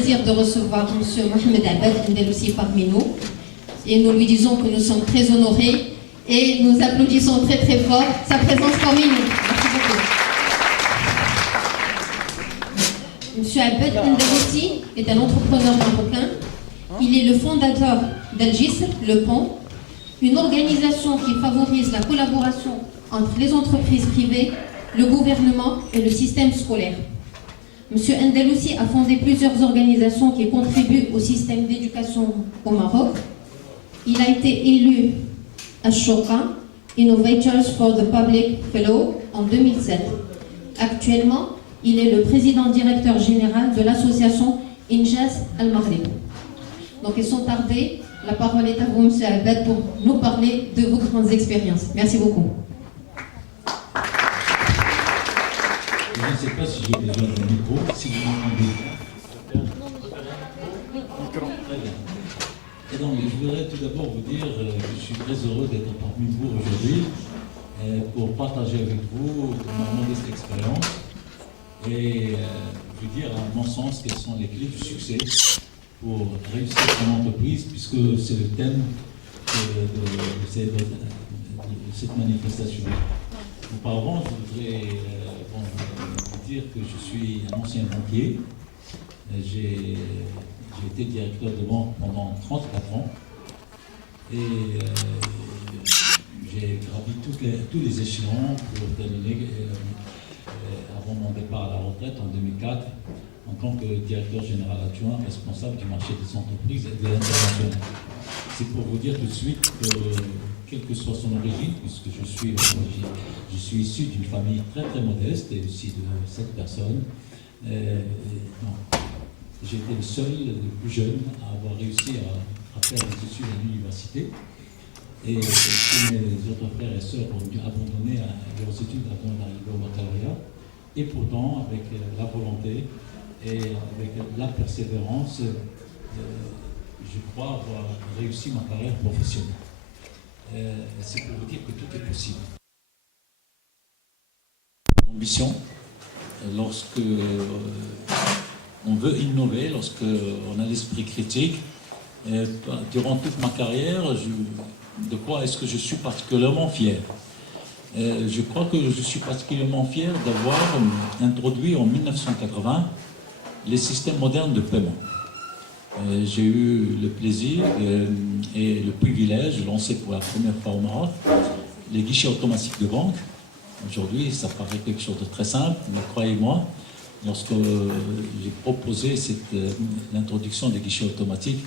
plaisir de recevoir M. Mohamed Abed Ndeloussi parmi nous. Et nous lui disons que nous sommes très honorés et nous applaudissons très très fort sa présence parmi nous. Merci beaucoup. M. Abed Ndeloussi est un entrepreneur marocain. Il est le fondateur d'Al-Jisr, le pont, une organisation qui favorise la collaboration entre les entreprises privées, le gouvernement et le système scolaire. M. Ndeloussi a fondé plusieurs organisations qui contribuent au système d'éducation au Maroc. Il a été élu à Shoka, Innovators for the Public Fellow, en 2007. Actuellement, il est le président directeur général de l'association Injas Al-Maghrib. Donc, ils sont tardés. La parole est à vous, M. Abed, pour nous parler de vos grandes expériences. Merci beaucoup. Je ne sais pas si j'ai besoin d'un micro, si vous m'entendez. Très bien. Et donc, je voudrais tout d'abord vous dire que je suis très heureux d'être parmi vous aujourd'hui pour partager avec vous ma modeste expérience et vous dire, à mon sens, quelles sont les clés du succès pour réussir son entreprise, puisque c'est le thème de cette manifestation. Auparavant, je voudrais vous dire que je suis un ancien banquier. J'ai été directeur de banque pendant 34 ans et j'ai gravi tous les échelons pour terminer avant mon départ à la retraite en 2004 en tant que directeur général adjoint responsable du marché des entreprises et de l'international. C'est pour vous dire tout de suite que, quelle que soit son origine, puisque je suis issu d'une famille très très modeste et aussi de 7 personnes, j'ai été le seul, le plus jeune, à avoir réussi à faire des études à l'université. Et tous mes autres frères et sœurs ont dû abandonner leurs études avant d'arriver au baccalauréat. Et pourtant, avec la volonté et avec la persévérance, je crois avoir réussi ma carrière professionnelle. C'est pour vous dire que tout est possible. L'ambition, lorsque on veut innover, lorsque on a l'esprit critique, durant toute ma carrière, de quoi est-ce que je suis particulièrement fier? Je crois que je suis particulièrement fier d'avoir introduit en 1980 les systèmes modernes de paiement. J'ai eu le plaisir et le privilège de lancer pour la première fois au Maroc les guichets automatiques de banque. Aujourd'hui, ça paraît quelque chose de très simple, mais croyez-moi, lorsque j'ai proposé l'introduction des guichets automatiques,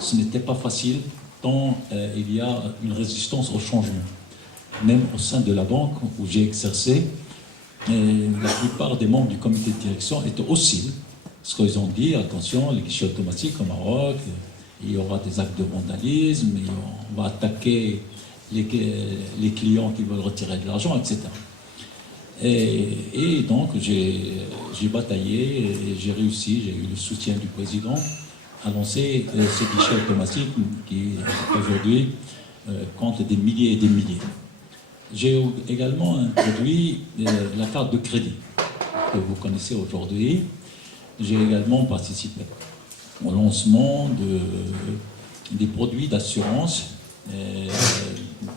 ce n'était pas facile, tant il y a une résistance au changement. Même au sein de la banque où j'ai exercé, la plupart des membres du comité de direction étaient hostiles. Parce qu'ils ont dit, attention, les guichets automatiques au Maroc, il y aura des actes de vandalisme, on va attaquer les clients qui veulent retirer de l'argent, etc. Et donc, j'ai bataillé et j'ai réussi, j'ai eu le soutien du président à lancer ces guichets automatiques qui, aujourd'hui, comptent des milliers et des milliers. J'ai également introduit la carte de crédit que vous connaissez aujourd'hui. J'ai également participé au lancement des produits d'assurance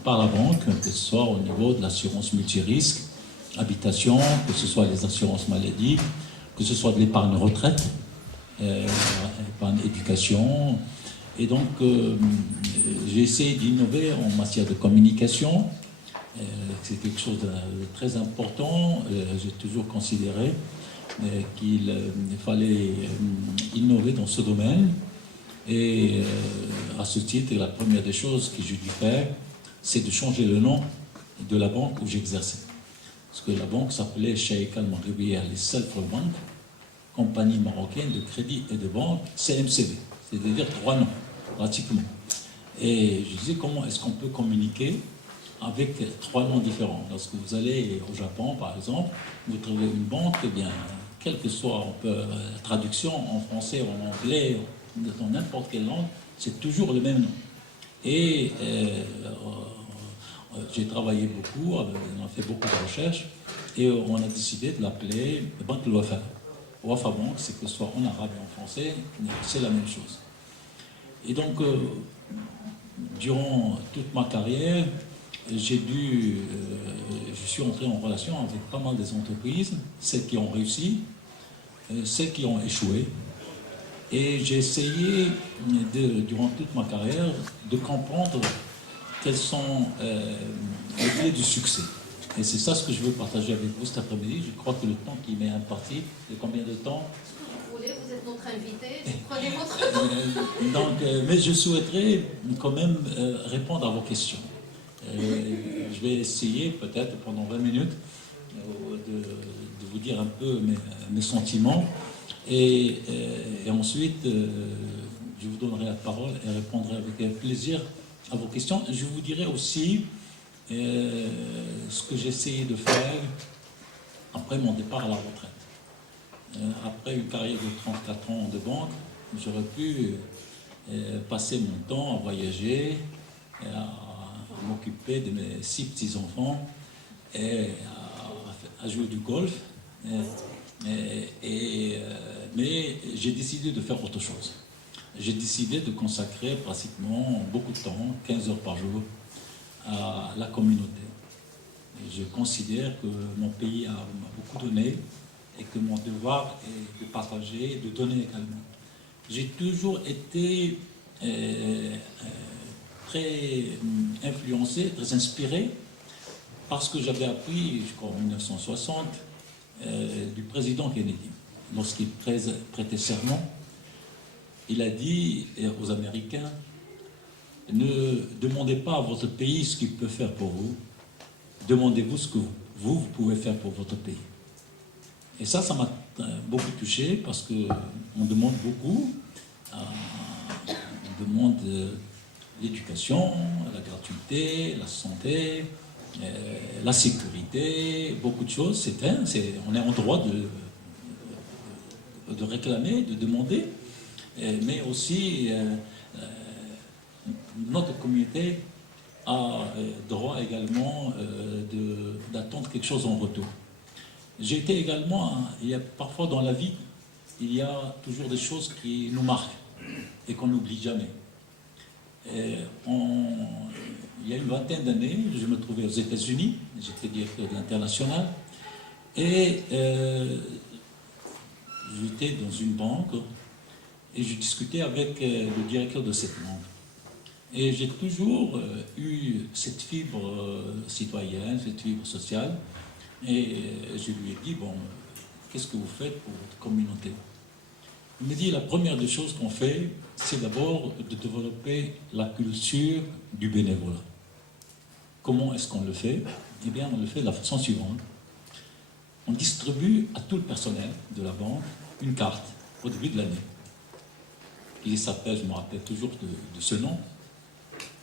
par la banque, que ce soit au niveau de l'assurance multirisque, habitation, que ce soit les assurances maladie, que ce soit de l'épargne retraite, épargne éducation. Et donc, j'ai essayé d'innover en matière de communication. C'est quelque chose de très important. J'ai toujours considéré qu'il fallait innover dans ce domaine. Et à ce titre, la première des choses que j'ai dû faire, c'est de changer le nom de la banque où j'exerçais. Parce que la banque s'appelait Cheikh Al-Maghribi Al-Self Bank, compagnie marocaine de crédit et de banque, CMCB. C'est-à-dire 3 noms, pratiquement. Et je disais, comment est-ce qu'on peut communiquer avec 3 noms différents? Lorsque vous allez au Japon, par exemple, vous trouvez une banque, eh bien, quelle que soit la traduction en français, en anglais, dans n'importe quelle langue, c'est toujours le même nom. Et j'ai travaillé beaucoup, on a fait beaucoup de recherches, et on a décidé de l'appeler Banque Al-Wafa. Wafa Bank, c'est que ce soit en arabe et en français, c'est la même chose. Et donc, durant toute ma carrière, je suis entré en relation avec pas mal des entreprises, celles qui ont réussi, celles qui ont échoué. Et j'ai essayé, durant toute ma carrière, de comprendre quels sont les clés du succès. Et c'est ça ce que je veux partager avec vous cet après-midi. Je crois que le temps qui m'est imparti, c'est combien de temps? Vous voulez, vous êtes notre invité, prenez votre temps. Donc, mais je souhaiterais quand même répondre à vos questions. Je vais essayer, peut-être pendant 20 minutes, de vous dire un peu mes sentiments. Et ensuite, je vous donnerai la parole et répondrai avec plaisir à vos questions. Je vous dirai aussi ce que j'ai essayé de faire après mon départ à la retraite. Après une carrière de 34 ans de banque, j'aurais pu passer mon temps à voyager, à m'occuper de mes 6 petits-enfants et à jouer du golf. Mais j'ai décidé de faire autre chose. J'ai décidé de consacrer pratiquement beaucoup de temps, 15 heures par jour, à la communauté. Et je considère que mon pays m'a beaucoup donné et que mon devoir est de partager et de donner également. J'ai toujours été très influencé, très inspiré par ce que j'avais appris, je crois en 1960, du président Kennedy. Lorsqu'il prêtait serment, il a dit aux Américains, ne demandez pas à votre pays ce qu'il peut faire pour vous, demandez-vous ce que vous pouvez faire pour votre pays. Et ça m'a beaucoup touché parce qu'on demande beaucoup, on demande l'éducation, la gratuité, la santé, la sécurité, beaucoup de choses, on est en droit de réclamer, de demander, mais aussi notre communauté a droit également d'attendre quelque chose en retour. J'ai été également, il y a parfois dans la vie, il y a toujours des choses qui nous marquent et qu'on n'oublie jamais. Il y a une vingtaine d'années, je me trouvais aux États-Unis, j'étais directeur de l'International, et j'étais dans une banque et je discutais avec le directeur de cette banque. Et j'ai toujours eu cette fibre citoyenne, cette fibre sociale, et je lui ai dit, bon, qu'est-ce que vous faites pour votre communauté? Il me dit, la première des choses qu'on fait, c'est d'abord de développer la culture du bénévolat. Comment est-ce qu'on le fait? Eh bien, on le fait de la façon suivante. On distribue à tout le personnel de la banque une carte au début de l'année. Il s'appelle, je me rappelle toujours de ce nom,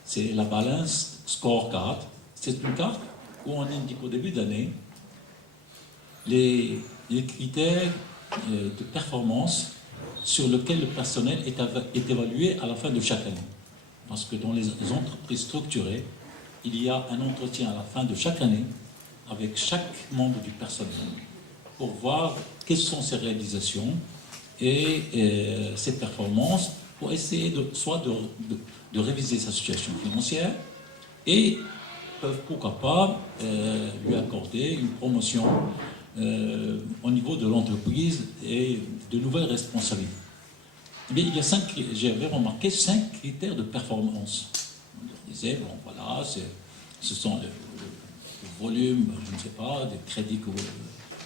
c'est la Balance Scorecard. C'est une carte où on indique au début de l'année les critères de performance sur lesquels le personnel est évalué à la fin de chaque année. Parce que dans les entreprises structurées, il y a un entretien à la fin de chaque année avec chaque membre du personnel pour voir quelles sont ses réalisations et ses performances pour essayer soit de réviser sa situation financière et peuvent pourquoi pas lui accorder une promotion au niveau de l'entreprise et de nouvelles responsabilités. Mais il y a j'avais remarqué 5 critères de performance. On disait, bon voilà, ce sont le volume, je ne sais pas, des crédits que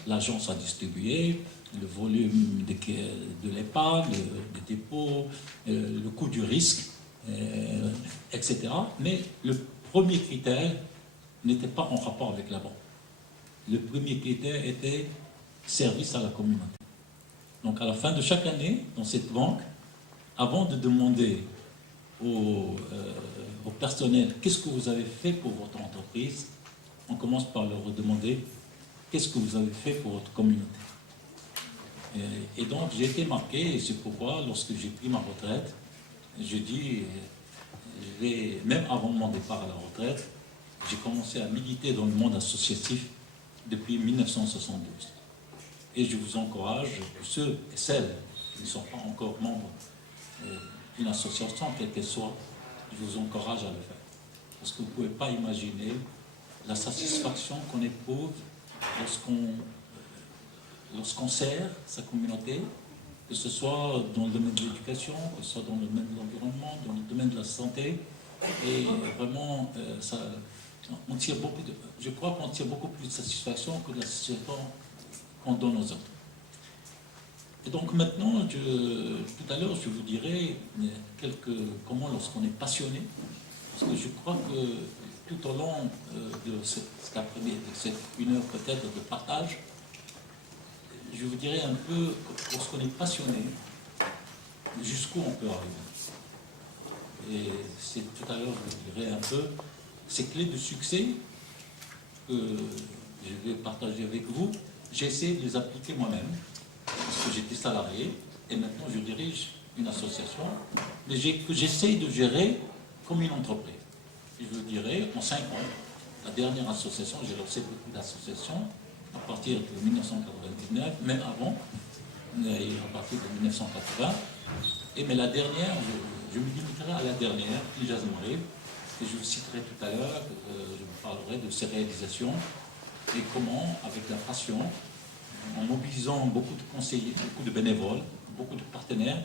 l'agence a distribués, le volume de l'épargne, des dépôts, le coût du risque, etc. Mais le premier critère n'était pas en rapport avec la banque. Le premier critère était service à la communauté. Donc à la fin de chaque année, dans cette banque, avant de demander au personnel qu'est-ce que vous avez fait pour votre entreprise, on commence par leur demander qu'est-ce que vous avez fait pour votre communauté. Et donc j'ai été marqué, et c'est pourquoi lorsque j'ai pris ma retraite, je dis, même avant mon départ à la retraite, j'ai commencé à militer dans le monde associatif depuis 1972. Et je vous encourage, ceux et celles qui ne sont pas encore membres d'une association, quelle qu'elle soit, je vous encourage à le faire. Parce que vous ne pouvez pas imaginer la satisfaction qu'on éprouve lorsqu'on sert sa communauté, que ce soit dans le domaine de l'éducation, que ce soit dans le domaine de l'environnement, dans le domaine de la santé. Et vraiment, on tire je crois qu'on tire beaucoup plus de satisfaction que de la satisfaction qu'on donne aux autres. Et donc maintenant, tout à l'heure, je vous dirai comment lorsqu'on est passionné, parce que je crois que tout au long de cet après-midi, de cette une heure peut-être de partage, je vous dirai un peu, lorsqu'on est passionné, jusqu'où on peut arriver. Et c'est tout à l'heure, je vous dirai un peu ces clés de succès que je vais partager avec vous. J'ai essayé de les appliquer moi-même, parce que j'étais salarié, et maintenant je dirige une association, mais que j'essaye de gérer comme une entreprise. Et je vous dirai, en 5 ans, la dernière association, j'ai lancé beaucoup d'associations, à partir de 1999, même avant, à partir de 1980. Mais la dernière, je me limiterai à la dernière, Ijaz Mourib, et je vous citerai tout à l'heure, je vous parlerai de ses réalisations et comment, avec la passion, en mobilisant beaucoup de conseillers, beaucoup de bénévoles, beaucoup de partenaires,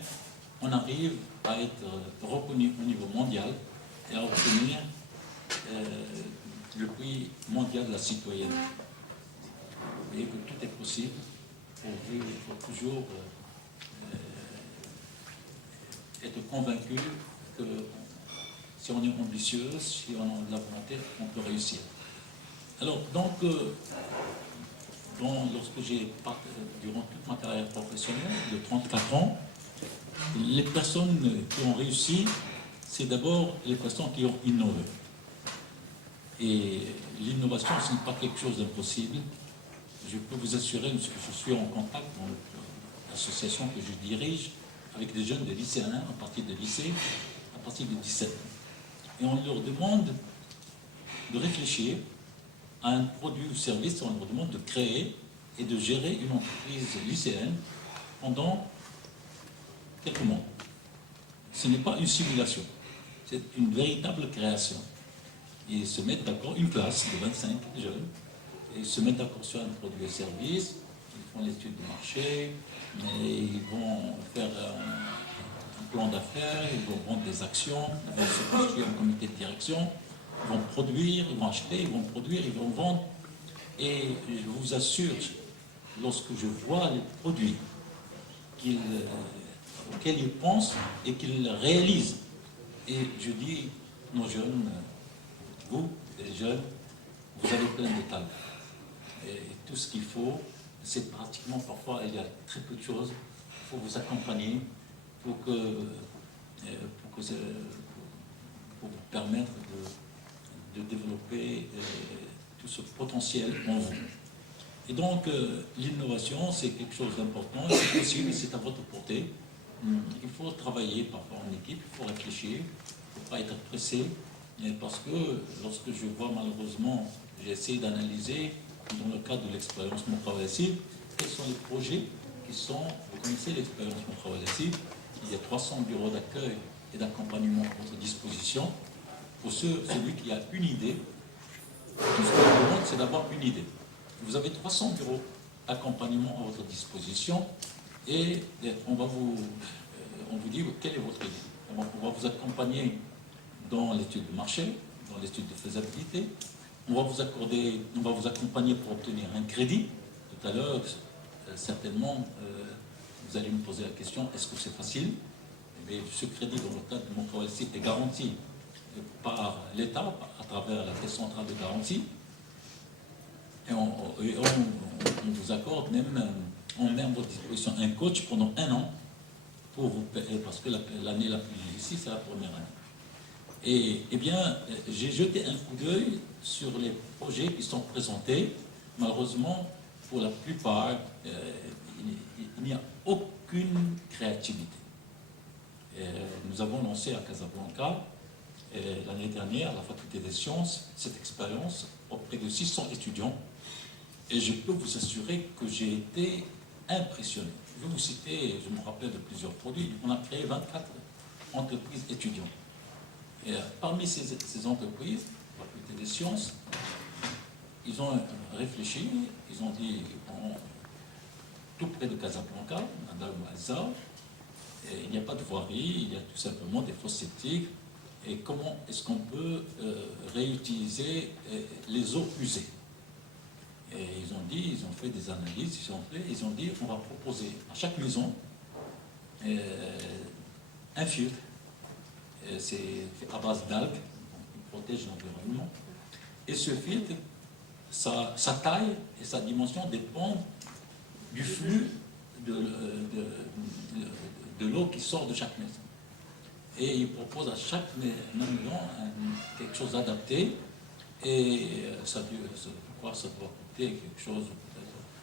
on arrive à être reconnu au niveau mondial et à obtenir le prix mondial de la citoyenneté. Vous voyez que tout est possible, il faut toujours être convaincu que si on est ambitieux, si on a de la volonté, on peut réussir. Alors, donc, lorsque durant toute ma carrière professionnelle, de 34 ans, les personnes qui ont réussi, c'est d'abord les personnes qui ont innové. Et l'innovation, ce n'est pas quelque chose d'impossible. Je peux vous assurer, parce que je suis en contact dans l'association que je dirige, avec des jeunes de lycéens, à partir de lycée, à partir de 17 ans. Et on leur demande de réfléchir à un produit ou service, on leur demande de créer et de gérer une entreprise lycéenne pendant quelques mois. Ce n'est pas une simulation, c'est une véritable création. Ils se mettent d'accord, une classe de 25 jeunes, et ils se mettent d'accord sur un produit et service, ils font l'étude de marché, mais ils vont faire un plan d'affaires, ils vont vendre des actions, ils vont se constituer un comité de direction, ils vont produire, ils vont acheter, ils vont produire, ils vont vendre. Et je vous assure, lorsque je vois les produits auxquels ils pensent et qu'ils réalisent, et je dis, nos jeunes, vous, les jeunes, vous avez plein de talents. Et tout ce qu'il faut, c'est pratiquement, parfois, il y a très peu de choses. Il faut vous accompagner pour vous permettre de développer tout ce potentiel en vous. Et donc, l'innovation, c'est quelque chose d'important, c'est possible, c'est à votre portée. Il faut travailler parfois en équipe, il faut réfléchir, il ne faut pas être pressé, parce que lorsque je vois malheureusement, j'ai essayé d'analyser, dans le cadre de l'expérience Mokrawasi, quels sont les projets qui sont, vous connaissez l'expérience Mokrawasi, il y a 300 bureaux d'accueil et d'accompagnement à votre disposition. Pour celui qui a une idée, tout ce qu'on demande, c'est d'avoir une idée. Vous avez 300 bureaux d'accompagnement à votre disposition et on vous dit quelle est votre idée. On va vous accompagner dans l'étude de marché, dans l'étude de faisabilité. On va vous accompagner pour obtenir un crédit. Tout à l'heure, certainement, vous allez me poser la question, est-ce que c'est facile? Mais ce crédit, dans le cadre de Mokrawasi, est garanti par l'État, à travers la Caisse centrale de garantie. Et on vous accorde même, on met à votre disposition un coach pendant 1 an, pour vous payer, parce que l'année la plus difficile, c'est la première année. Et bien, j'ai jeté un coup d'œil sur les projets qui sont présentés. Malheureusement, pour la plupart, il n'y a aucune créativité. Nous avons lancé à Casablanca, l'année dernière, à la faculté des sciences, cette expérience auprès de 600 étudiants. Et je peux vous assurer que j'ai été impressionné. Je vais vous citer, je me rappelle de plusieurs produits. On a créé 24 entreprises étudiantes. Et parmi ces entreprises, faculté des sciences, ils ont réfléchi, ils ont dit, bon, tout près de Casablanca, à Dalmaza, il n'y a pas de voirie, il y a tout simplement des fosses septiques. Et comment est-ce qu'on peut réutiliser les eaux usées? Et ils ont dit, ils ont fait des analyses, ils ont dit, on va proposer à chaque maison un filtre. C'est fait à base d'algues, qui protège l'environnement. Et ce filtre, sa taille et sa dimension dépendent du flux de l'eau qui sort de chaque maison. Et il propose à chaque maison quelque chose d'adapté. Et ça doit coûter quelque chose,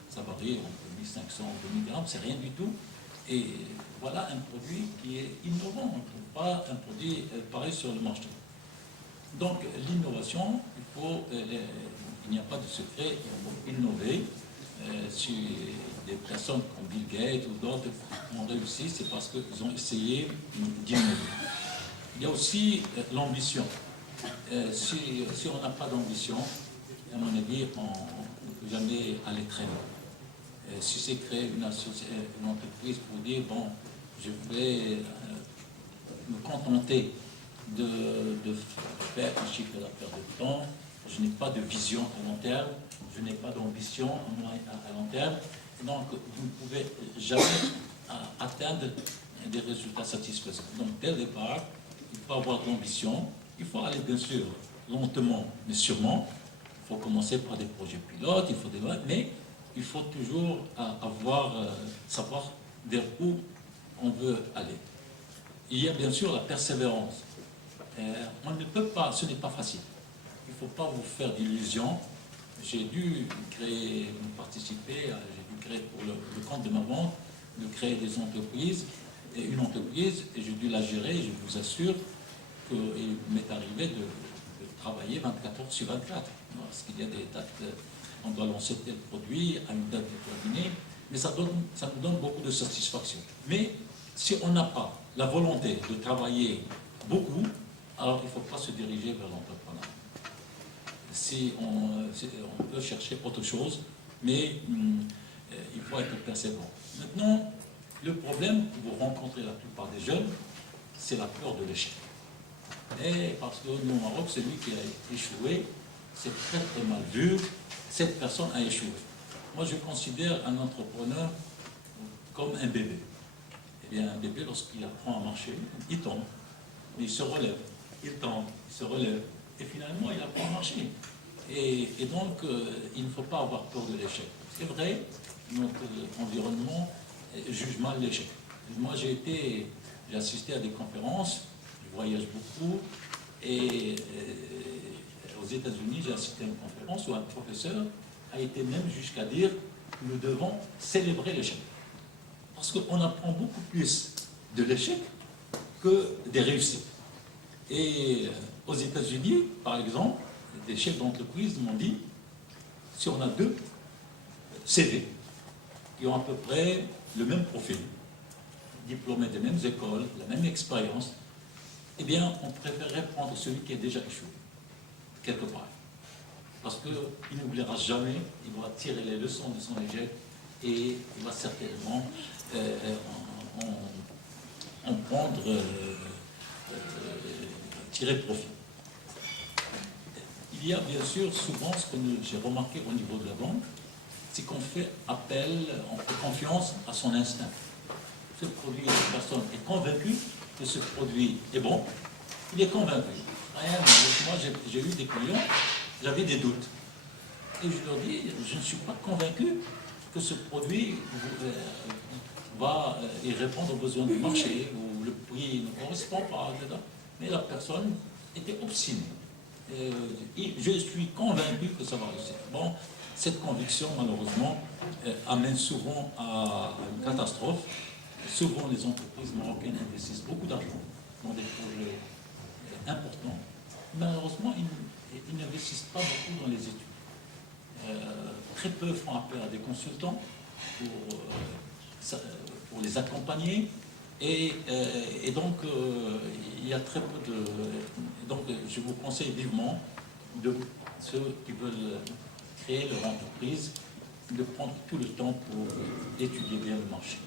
ça varie entre 1500 et 2000 grammes, c'est rien du tout. Et voilà un produit qui est innovant. On ne trouve pas un produit pareil sur le marché. Donc l'innovation, il n'y a pas de secret, il faut innover. Si des personnes comme Bill Gates ou d'autres ont réussi, c'est parce qu'ils ont essayé d'innover. Il y a aussi l'ambition. Si on n'a pas d'ambition, à mon avis, on ne peut jamais aller très loin. Si c'est créer une entreprise pour dire, bon, je vais me contenter de faire un chiffre d'affaires de temps, je n'ai pas de vision à long terme, je n'ai pas d'ambition à long terme, donc vous ne pouvez jamais atteindre des résultats satisfaisants. Donc dès le départ, il faut avoir de l'ambition, il faut aller bien sûr lentement mais sûrement, il faut commencer par des projets pilotes, mais il faut toujours savoir vers où on veut aller. Il y a bien sûr la persévérance. On ne peut pas, ce n'est pas facile. Il ne faut pas vous faire d'illusions. J'ai dû participer, j'ai dû créer pour le compte de ma banque, de créer des entreprises, et une entreprise, et j'ai dû la gérer, et je vous assure qu'il m'est arrivé de travailler 24 heures sur 24. Parce qu'il y a des dates, on doit lancer tel produit à une date déterminée, mais ça nous donne beaucoup de satisfaction. Mais si on n'a pas la volonté de travailler beaucoup, alors il ne faut pas se diriger vers l'entrepreneuriat. Si on peut chercher autre chose, mais il faut être persévérant. Maintenant, le problème que vous rencontrez la plupart des jeunes, c'est la peur de l'échec. Et parce que nous, au Maroc, celui qui a échoué, c'est très très mal vu. Cette personne a échoué. Moi, je considère un entrepreneur comme un bébé. Eh bien, un bébé, lorsqu'il apprend à marcher, il tombe, mais il se relève. Il tombe, il se relève. Et finalement, il apprend à marcher. Et donc, il ne faut pas avoir peur de l'échec. C'est vrai, notre environnement juge mal l'échec. Moi, j'ai assisté à des conférences, je voyage beaucoup, et aux États-Unis, j'ai assisté à une conférence où un professeur a été même jusqu'à dire que nous devons célébrer l'échec. Parce qu'on apprend beaucoup plus de l'échec que des réussites. Et aux États-Unis, par exemple, des chefs d'entreprise m'ont dit, si on a 2 CV qui ont à peu près le même profil, diplômés des mêmes écoles, la même expérience, eh bien, on préférerait prendre celui qui a déjà échoué, quelque part. Parce qu'il n'oubliera jamais, il va tirer les leçons de son échec et il va certainement en prendre, tirer profit. Il y a bien sûr souvent ce que j'ai remarqué au niveau de la banque, c'est qu'on fait appel, on fait confiance à son instinct. Ce produit, la personne est convaincue que ce produit est bon, il est convaincu. Moi, j'ai eu des clients, j'avais des doutes. Et je leur dis, je ne suis pas convaincu que ce produit va y répondre aux besoins du marché, ou le prix ne correspond pas, etc. Mais la personne était obstinée. Je suis convaincu que ça va réussir. Bon, cette conviction, malheureusement, amène souvent à une catastrophe. Souvent, les entreprises marocaines investissent beaucoup d'argent dans des projets importants. Malheureusement, ils n'investissent pas beaucoup dans les études. Très peu font appel à des consultants pour les accompagner. Et donc, il y a très peu de... Donc, je vous conseille vivement de ceux qui veulent créer leur entreprise, de prendre tout le temps pour étudier bien le marché.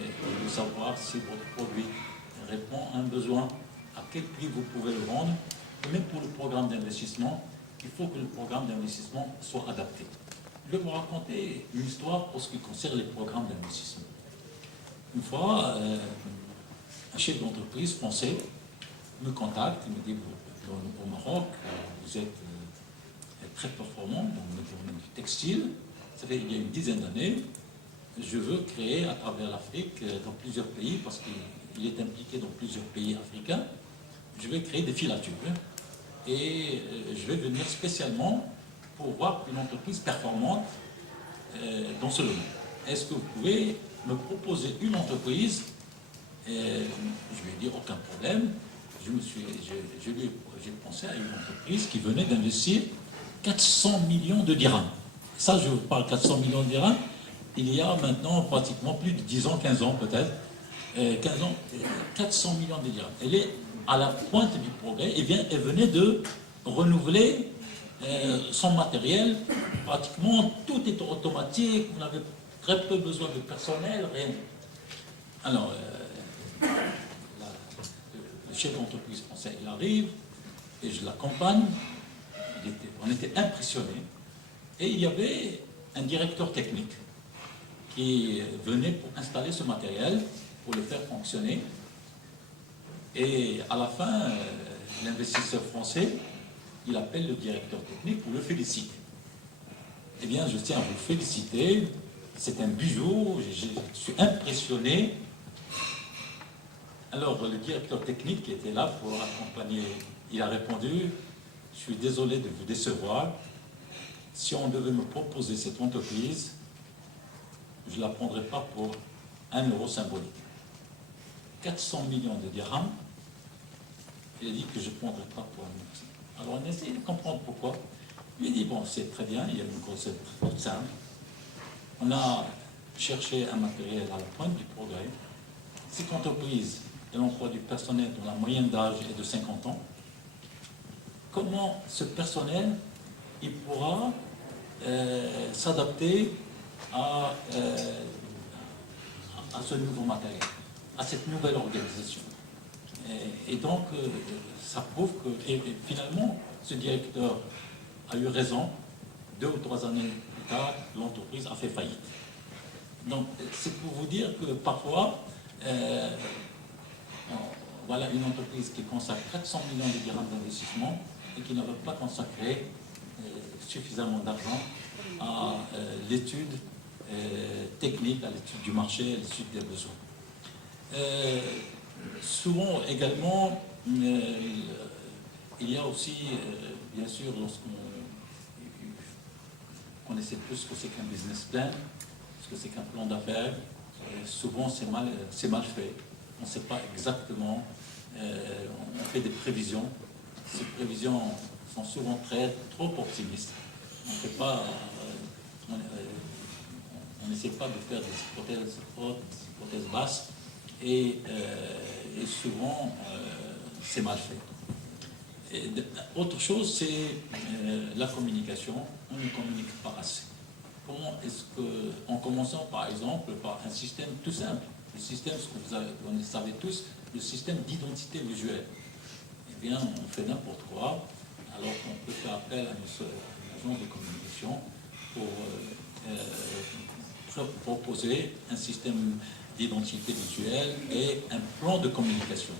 Et de savoir si votre produit répond à un besoin, à quel prix vous pouvez le vendre. Et même pour le programme d'investissement, il faut que le programme d'investissement soit adapté. Je vais vous raconter une histoire pour ce qui concerne les programmes d'investissement. Une fois, un chef d'entreprise français me contacte, il me dit, au Maroc, vous êtes très performant dans le domaine du textile. Ça fait il y a une dizaine d'années, je veux créer à travers l'Afrique, dans plusieurs pays, parce qu'il est impliqué dans plusieurs pays africains, je vais créer des filatures. Et je vais venir spécialement pour voir une entreprise performante dans ce domaine. Est-ce que vous pouvez me proposer une entreprise? Je lui ai dit aucun problème. J'ai pensé à une entreprise qui venait d'investir 400 millions de dirhams. Ça, je vous parle 400 millions de dirhams, il y a maintenant pratiquement plus de 10 ans, 15 ans peut-être, 15 ans, 400 millions de dirhams. Elle est à la pointe du progrès et elle venait de renouveler son matériel. Pratiquement tout est automatique, on avait très peu besoin de personnel, rien. Alors, le chef d'entreprise français, il arrive et je l'accompagne. On était impressionnés. Et il y avait un directeur technique qui venait pour installer ce matériel, pour le faire fonctionner. Et à la fin, l'investisseur français, il appelle le directeur technique pour le féliciter. Eh bien, je tiens à vous féliciter. C'est un bijou, je suis impressionné. Alors, le directeur technique qui était là pour accompagner, il a répondu, je suis désolé de vous décevoir. Si on devait me proposer cette entreprise, je ne la prendrais pas pour 1 euro symbolique. 400 millions de dirhams, il a dit que je ne prendrais pas pour 1 euro. Alors on essaie de comprendre pourquoi. Il a dit, bon, c'est très bien, il y a une concept toute simple. On a cherché un matériel à la pointe du progrès. Cette entreprise, elle emploie du personnel dont la moyenne d'âge est de 50 ans. Comment ce personnel, il pourra s'adapter à ce nouveau matériel, à cette nouvelle organisation. Et donc, ça prouve que, et finalement, ce directeur a eu raison. 2 ou 3 années plus tard, l'entreprise a fait faillite. Donc, c'est pour vous dire que parfois, voilà une entreprise qui consacre 400 millions de dirhams d'investissement et qui ne va pas consacrer suffisamment d'argent à l'étude technique, à l'étude du marché, à l'étude des besoins. Souvent également, il y a aussi, bien sûr, lorsqu'on connaissait plus ce que c'est qu'un business plan, ce que c'est qu'un plan d'affaires, souvent c'est mal fait. On ne sait pas exactement, on fait des prévisions. Ces prévisions sont souvent trop optimistes. On fait pas, on n'essaie pas de faire des hypothèses basses et souvent c'est mal fait. Et autre chose, c'est la communication. On ne communique pas assez. Comment est-ce que, en commençant par exemple par un système tout simple, le système, ce que vous le savez tous, le système d'identité visuelle. Eh bien, on fait n'importe quoi, alors qu'on peut faire appel à une agence de communication pour proposer un système d'identité visuelle et un plan de communication.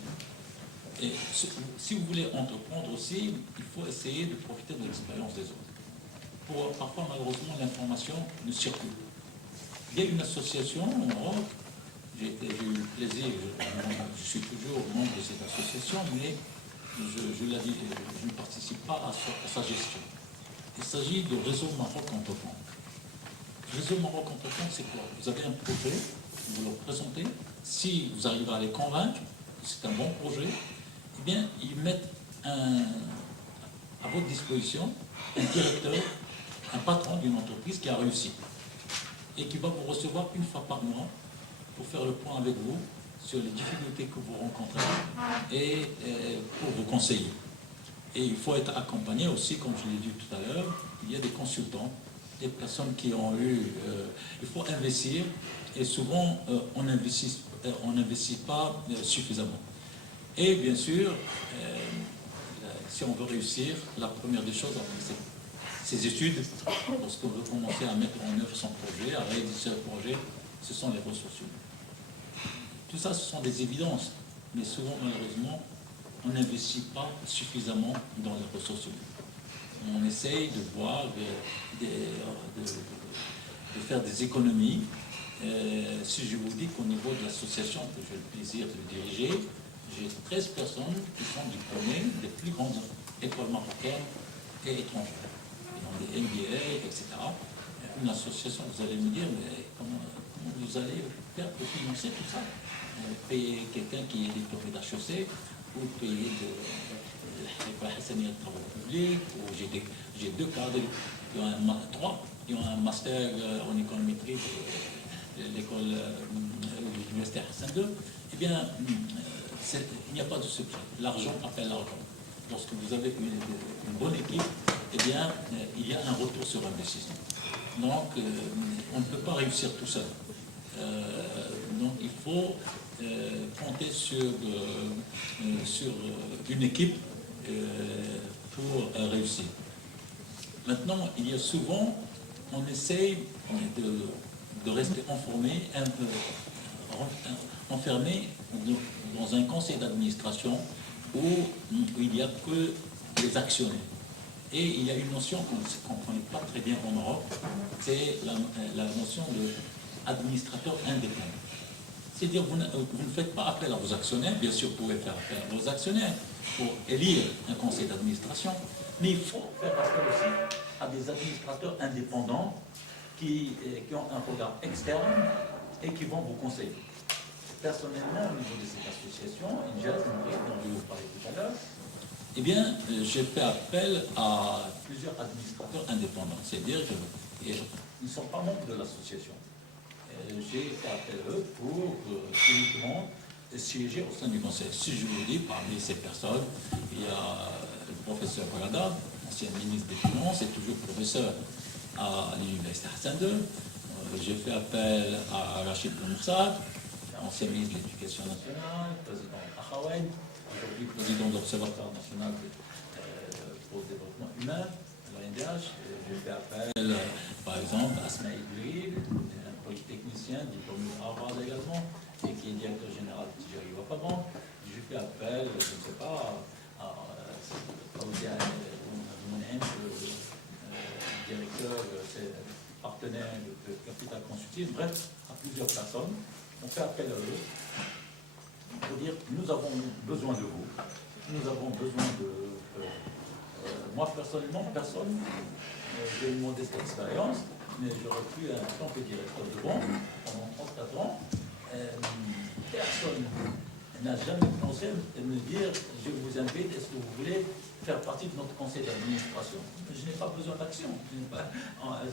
Et si vous voulez entreprendre aussi, il faut essayer de profiter de l'expérience des autres. Parfois, malheureusement, l'information ne circule. Il y a une association au Maroc, j'ai eu le plaisir, je suis toujours membre de cette association, mais je l'ai dit, je ne participe pas à sa gestion. Il s'agit du réseau Maroc Entreprendre. Le réseau Maroc Entreprendre, c'est quoi? Vous avez un projet, vous le présentez, si vous arrivez à les convaincre que c'est un bon projet, eh bien, ils mettent à votre disposition un directeur, un patron d'une entreprise qui a réussi. et qui va vous recevoir une fois par mois pour faire le point avec vous sur les difficultés que vous rencontrez et pour vous conseiller. Et il faut être accompagné aussi, comme je l'ai dit tout à l'heure, il y a des consultants, des personnes qui ont eu... il faut investir, et souvent on n'investit pas suffisamment. Et bien sûr, si on veut réussir, la première des choses, c'est ces études, lorsqu'on veut commencer à mettre en œuvre son projet, à réaliser ce projet, ce sont les ressources humaines. Tout ça, ce sont des évidences, mais souvent, malheureusement, on n'investit pas suffisamment dans les ressources humaines. On essaye de voir, de faire des économies. Si je vous dis qu'au niveau de l'association que j'ai le plaisir de diriger, j'ai 13 personnes qui sont diplômées des plus grandes écoles marocaines et étrangères. Des MBA, etc. Une association, vous allez me dire, mais comment vous allez faire pour financer tout ça? Payer quelqu'un qui est diplômé d'HEC, ou payer de travaux publics, ou j'ai deux cadres qui ont trois qui ont un master en économétrie de l'école de l'université Hassan II. Eh bien, il n'y a pas de secret. L'argent appelle l'argent. Lorsque vous avez une bonne équipe, eh bien, il y a un retour sur investissement. Donc, on ne peut pas réussir tout seul. Donc, il faut compter sur une équipe pour réussir. Maintenant, il y a souvent, on essaye de rester enfermé dans un conseil d'administration où il n'y a que les actionnaires. Et il y a une notion qu'on ne connaît pas très bien en Europe, c'est la notion d'administrateur indépendant. C'est-à-dire vous ne faites pas appel à vos actionnaires, bien sûr vous pouvez faire appel à vos actionnaires pour élire un conseil d'administration, mais il faut faire appel aussi à des administrateurs indépendants qui ont un regard externe et qui vont vous conseiller. Personnellement, au niveau de cette association, INJAS, dont je vous parlais tout à l'heure, eh bien, j'ai fait appel à plusieurs administrateurs indépendants, c'est-à-dire qu'ils ne sont pas membres de l'association. J'ai fait appel à eux pour uniquement siéger au sein du conseil. Si je vous dis, parmi ces personnes, il y a le professeur Rada, ancien ministre des Finances et toujours professeur à l'université Hassan II. J'ai fait appel à Rachid Moussad, ancien ministre de l'Éducation nationale, président Akhawed, aujourd'hui président de l'Observatoire national pour le développement humain, l'ONDH. J'ai fait appel, par exemple, à Asmaï Douil, un polytechnicien, diplômé de Harvard également, et qui est directeur général de Tijari Wafaban. J'ai fait appel, je ne sais pas, à Fawzia Mounem, directeur, partenaire de Capital Consulting, bref, à plusieurs personnes. On fait appel à eux pour dire nous avons besoin de vous, nous avons besoin de... moi personnellement, personne, j'ai une modeste expérience, mais j'aurais pu en tant que directeur de banque pendant 34 ans. Personne n'a jamais pensé de me dire je vous invite, est-ce que vous voulez faire partie de notre conseil d'administration? Je n'ai pas besoin d'action.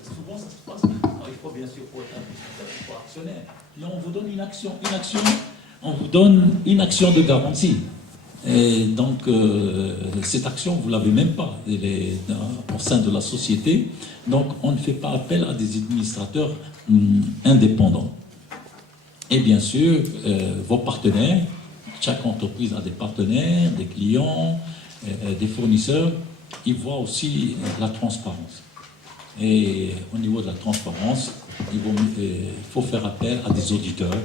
Souvent ça se passe. Alors, il faut bien sûr pour être administrateur, il faut actionnaire. Mais on vous donne une action, on vous donne une action de garantie. Et donc, cette action, vous ne l'avez même pas. Elle est au sein de la société. Donc, on ne fait pas appel à des administrateurs indépendants. Et bien sûr, vos partenaires, chaque entreprise a des partenaires, des clients, des fournisseurs. Ils voient aussi la transparence. Et au niveau de la transparence, il faut faire appel à des auditeurs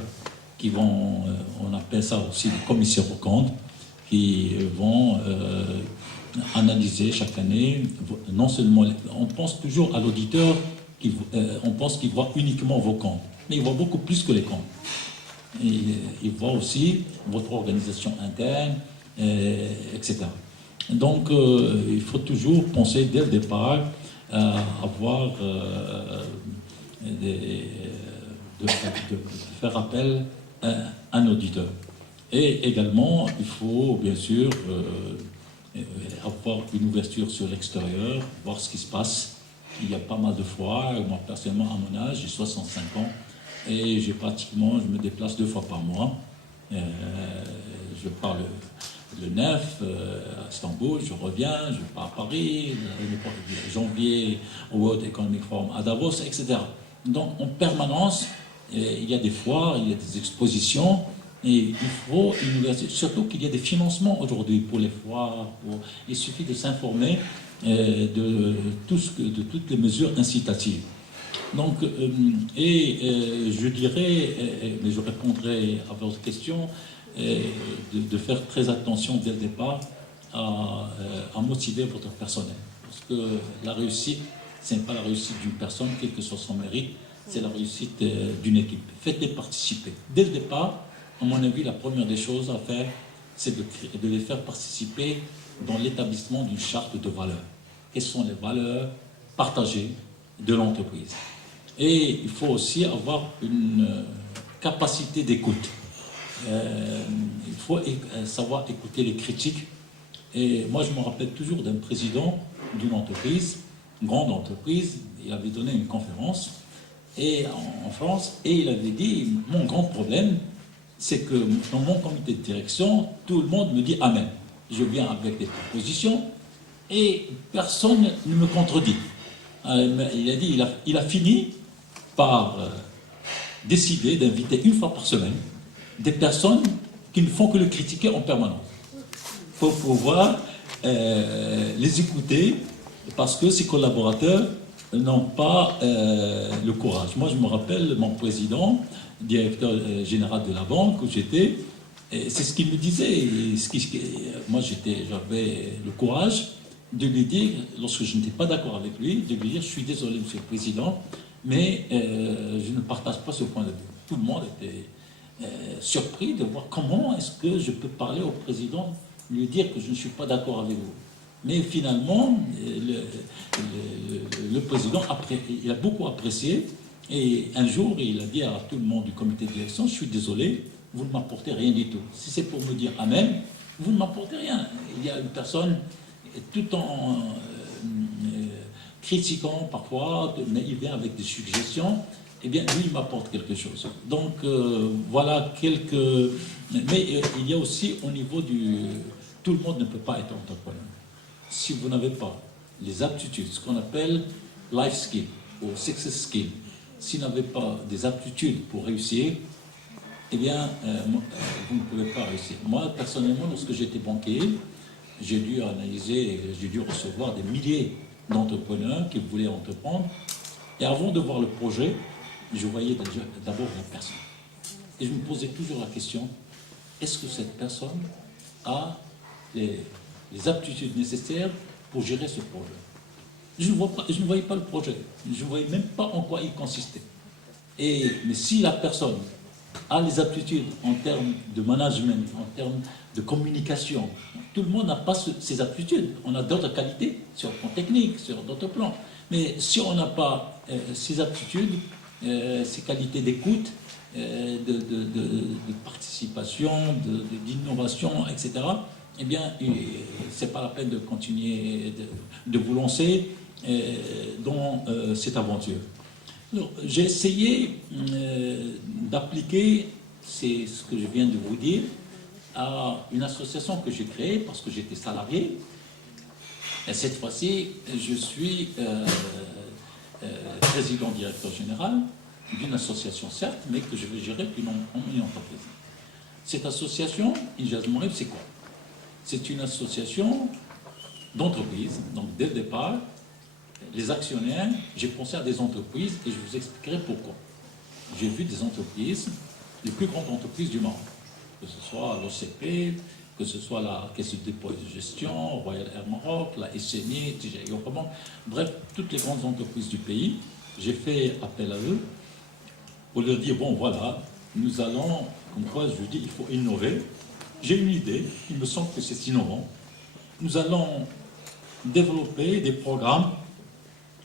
qui vont, on appelle ça aussi des commissaires aux comptes, qui vont analyser chaque année, non seulement, on pense toujours à l'auditeur, on pense qu'il voit uniquement vos comptes, mais il voit beaucoup plus que les comptes. Et il voit aussi votre organisation interne, etc. Donc, il faut toujours penser dès le départ à avoir, de faire appel à un auditeur. Et également, il faut bien sûr avoir une ouverture sur l'extérieur, voir ce qui se passe il y a pas mal de fois. Moi, personnellement, à mon âge, j'ai 65 ans et je me déplace 2 fois par mois. Je pars le 9 à Istanbul, je reviens, je pars à Paris, janvier au World Economic Forum à Davos, etc. Donc, en permanence, il y a des foires, il y a des expositions, et il faut surtout qu'il y a des financements aujourd'hui pour les foires. Il suffit de s'informer de toutes les mesures incitatives. Donc, je dirais, mais je répondrai à votre question, de faire très attention dès le départ à motiver votre personnel. Parce que la réussite, ce n'est pas la réussite d'une personne, quel que soit son mérite, c'est la réussite d'une équipe. Faites-les participer. Dès le départ, à mon avis, la première des choses à faire, c'est de les faire participer dans l'établissement d'une charte de valeurs. Quelles sont les valeurs partagées de l'entreprise? Et il faut aussi avoir une capacité d'écoute. Il faut savoir écouter les critiques. Et moi, je me rappelle toujours d'un président d'une entreprise, une grande entreprise. Il avait donné une conférence en France et il avait dit, mon grand problème, c'est que dans mon comité de direction, tout le monde me dit amen. Je viens avec des propositions et personne ne me contredit. Il a dit, il a fini par décider d'inviter 1 fois par semaine des personnes qui ne font que le critiquer en permanence, pour pouvoir les écouter, parce que ses collaborateurs n'ont pas le courage. Moi, je me rappelle, mon président, directeur général de la banque où j'étais, c'est ce qu'il me disait. Moi, j'avais le courage de lui dire, lorsque je n'étais pas d'accord avec lui, de lui dire, je suis désolé, monsieur le président, mais je ne partage pas ce point de vue. Tout le monde était surpris de voir comment est-ce que je peux parler au président, lui dire que je ne suis pas d'accord avec vous. Mais finalement, le président, il a beaucoup apprécié, et un jour, il a dit à tout le monde du comité de direction, je suis désolé, vous ne m'apportez rien du tout. Si c'est pour me dire amen, vous ne m'apportez rien. Il y a une personne, tout en critiquant parfois, mais il vient avec des suggestions, eh bien, lui, il m'apporte quelque chose. Donc, voilà quelques... Mais il y a aussi au niveau du... Tout le monde ne peut pas être entrepreneur. Si vous n'avez pas les aptitudes, ce qu'on appelle life skill ou success skill, si vous n'avez pas des aptitudes pour réussir, eh bien, vous ne pouvez pas réussir. Moi, personnellement, lorsque j'étais banquier, j'ai dû recevoir des milliers d'entrepreneurs qui voulaient entreprendre. Et avant de voir le projet, je voyais d'abord la personne. Et je me posais toujours la question, est-ce que cette personne a les aptitudes nécessaires pour gérer ce projet? Je ne voyais pas le projet. Je ne voyais même pas en quoi il consistait. Mais si la personne a les aptitudes en termes de management, en termes de communication, tout le monde n'a pas ces aptitudes. On a d'autres qualités sur le plan technique, sur d'autres plans. Mais si on n'a pas ces aptitudes, ces qualités d'écoute, de participation, d'innovation, etc., eh bien, c'est pas la peine de continuer de vous lancer dans cette aventure. J'ai essayé d'appliquer ce que je viens de vous dire à une association que j'ai créée parce que j'étais salarié. Et cette fois-ci, je suis président directeur général d'une association, certes, mais que je vais gérer en une entreprise. Cette association, Injaz Mourib, c'est quoi? C'est une association d'entreprise. Donc, dès le départ, les actionnaires, j'ai pensé à des entreprises et je vous expliquerai pourquoi. J'ai vu des entreprises, les plus grandes entreprises du Maroc, que ce soit l'OCP, que ce soit la Caisse de dépôt et de gestion, Royal Air Maroc, la SNI, TGI Bank, bref, toutes les grandes entreprises du pays. J'ai fait appel à eux pour leur dire, bon voilà, nous allons, comme quoi je dis, il faut innover. J'ai une idée, il me semble que c'est innovant. Nous allons développer des programmes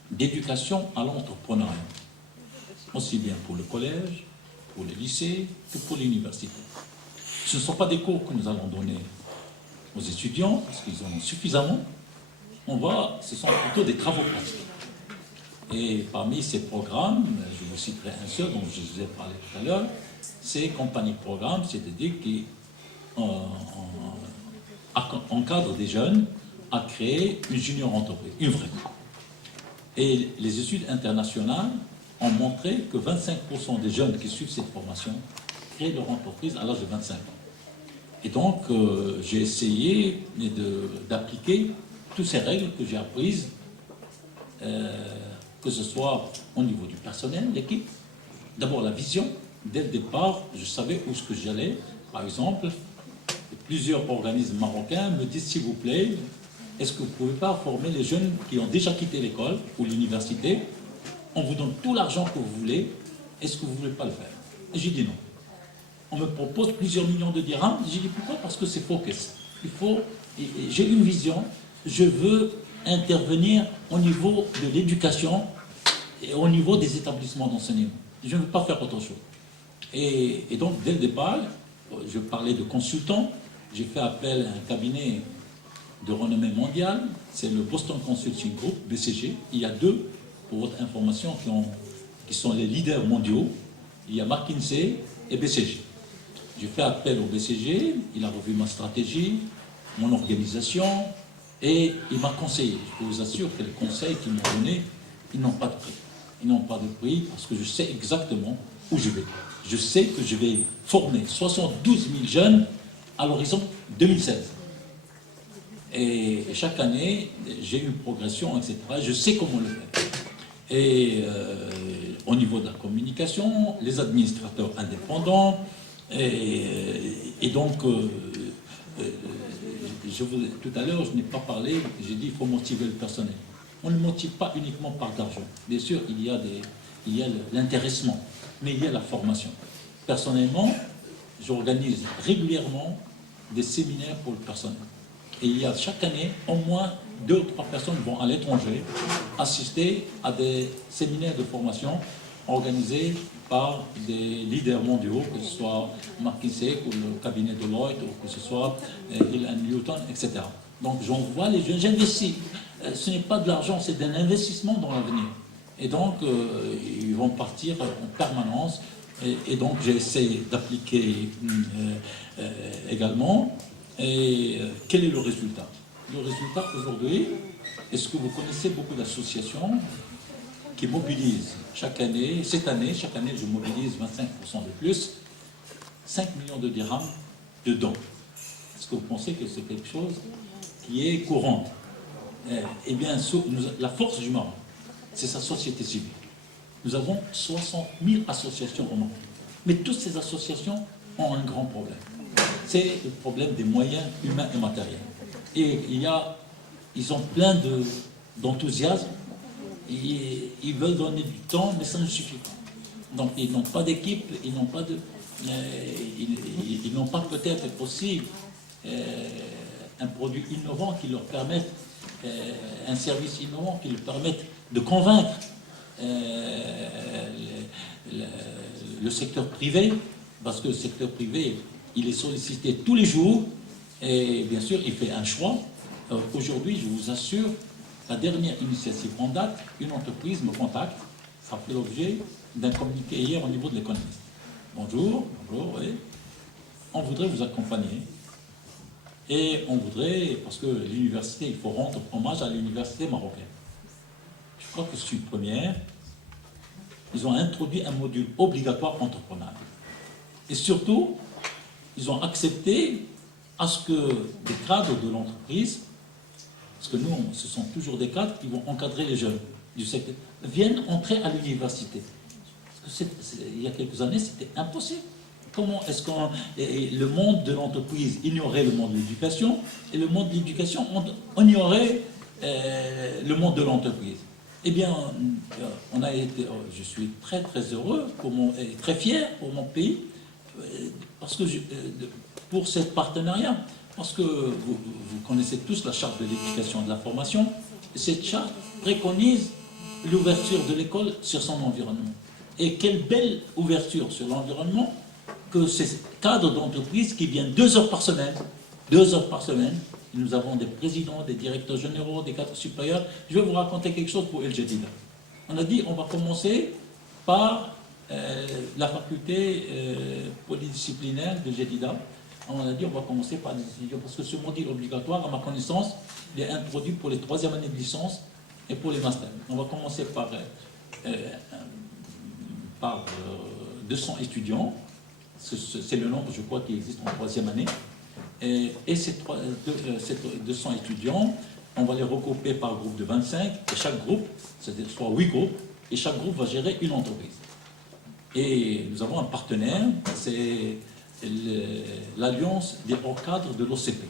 d'éducation à l'entrepreneuriat, aussi bien pour le collège, pour les lycées, que pour l'université. Ce ne sont pas des cours que nous allons donner aux étudiants, parce qu'ils en ont suffisamment. Ce sont plutôt des travaux pratiques. Et parmi ces programmes, je vous citerai un seul dont je vous ai parlé tout à l'heure, c'est Compagnie Programme, c'est-à-dire qui encadre des jeunes à créer une junior entreprise, une vraie. Et les études internationales ont montré que 25% des jeunes qui suivent cette formation créent leur entreprise à l'âge de 25 ans. Et donc, j'ai essayé d'appliquer toutes ces règles que j'ai apprises, que ce soit au niveau du personnel, l'équipe. D'abord, la vision. Dès le départ, je savais où ce que j'allais. Par exemple, plusieurs organismes marocains me disent, s'il vous plaît, est-ce que vous ne pouvez pas former les jeunes qui ont déjà quitté l'école ou l'université? On vous donne tout l'argent que vous voulez. Est-ce que vous ne voulez pas le faire? J'ai dit non. On me propose plusieurs millions de dirhams. J'ai dit pourquoi? Parce que c'est focus. J'ai une vision. Je veux intervenir au niveau de l'éducation et au niveau des établissements d'enseignement. Je ne veux pas faire autre chose. Et donc, dès le départ, je parlais de consultants. J'ai fait appel à un cabinet de renommée mondiale. C'est le Boston Consulting Group, BCG. Il y a deux, pour votre information, qui sont les leaders mondiaux. Il y a McKinsey et BCG. J'ai fait appel au BCG, il a revu ma stratégie, mon organisation, et il m'a conseillé. Je peux vous assurer que les conseils qu'ils m'ont donnés, ils n'ont pas de prix. Ils n'ont pas de prix parce que je sais exactement où je vais. Je sais que je vais former 72 000 jeunes à l'horizon 2016. Et chaque année, j'ai une progression, etc. Je sais comment le faire. Et au niveau de la communication, les administrateurs indépendants, et donc, tout à l'heure, je n'ai pas parlé, j'ai dit qu'il faut motiver le personnel. On ne motive pas uniquement par d'argent. Bien sûr, il y a l'intéressement, mais il y a la formation. Personnellement, j'organise régulièrement des séminaires pour le personnel. Et il y a chaque année, au moins 2 ou 3 personnes vont à l'étranger assister à des séminaires de formation organisés par des leaders mondiaux, que ce soit McKinsey ou le cabinet Deloitte, ou que ce soit Hill & Newton, etc. Donc j'envoie les jeunes, j'investis. Ce n'est pas de l'argent, c'est un investissement dans l'avenir. Et donc ils vont partir en permanence. Et donc j'ai essayé d'appliquer également. Et quel est le résultat? Le résultat aujourd'hui, est-ce que vous connaissez beaucoup d'associations qui mobilisent chaque année, chaque année je mobilise 25% de plus, 5 millions de dirhams de dons. Est-ce que vous pensez que c'est quelque chose qui est courant? Eh bien, la force du Maroc, c'est sa société civile. Nous avons 60 000 associations au Maroc. Mais toutes ces associations ont un grand problème. C'est le problème des moyens humains et matériels. Et ils ont plein d'enthousiasme. Ils veulent donner du temps, mais ça ne suffit pas. Donc ils n'ont pas d'équipe, ils n'ont pas peut-être aussi un produit innovant qui leur permette, un service innovant qui leur permette de convaincre le secteur privé, parce que le secteur privé, il est sollicité tous les jours, et bien sûr, il fait un choix. Aujourd'hui, je vous assure, la dernière initiative en date, une entreprise me contacte, ça fait l'objet d'un communiqué hier au niveau de l'économiste. Bonjour, oui. On voudrait vous accompagner. Et on voudrait, parce que l'université, il faut rendre hommage à l'université marocaine. Je crois que c'est une première. Ils ont introduit un module obligatoire entrepreneurial. Et surtout, ils ont accepté à ce que des cadres de l'entreprise, parce que nous, ce sont toujours des cadres qui vont encadrer les jeunes du secteur, viennent entrer à l'université. Il y a quelques années, c'était impossible. Comment est-ce que le monde de l'entreprise ignorait le monde de l'éducation, et le monde de l'éducation ignorait le monde de l'entreprise? Eh bien, je suis très très heureux et très fier pour mon pays, parce que pour ce partenariat, parce que vous connaissez tous la charte de l'éducation et de la formation, et cette charte préconise l'ouverture de l'école sur son environnement. Et quelle belle ouverture sur l'environnement que ces cadres d'entreprise qui viennent 2 heures par semaine, nous avons des présidents, des directeurs généraux, des cadres supérieurs. Je vais vous raconter quelque chose pour El Jadida. On a dit on va commencer par la faculté polydisciplinaire de Jedida. On a dit on va commencer par les étudiants, parce que ce module obligatoire, à ma connaissance, il est introduit pour les 3e années de licence et pour les masters. On va commencer par 200 étudiants. C'est le nombre, je crois, qui existe en 3e année. Et ces 200 étudiants, on va les regrouper par groupe de 25, et chaque groupe, c'est-à-dire soit 8 groupes, et chaque groupe va gérer une entreprise. Et nous avons un partenaire, c'est l'Alliance des hauts cadres de l'OCP.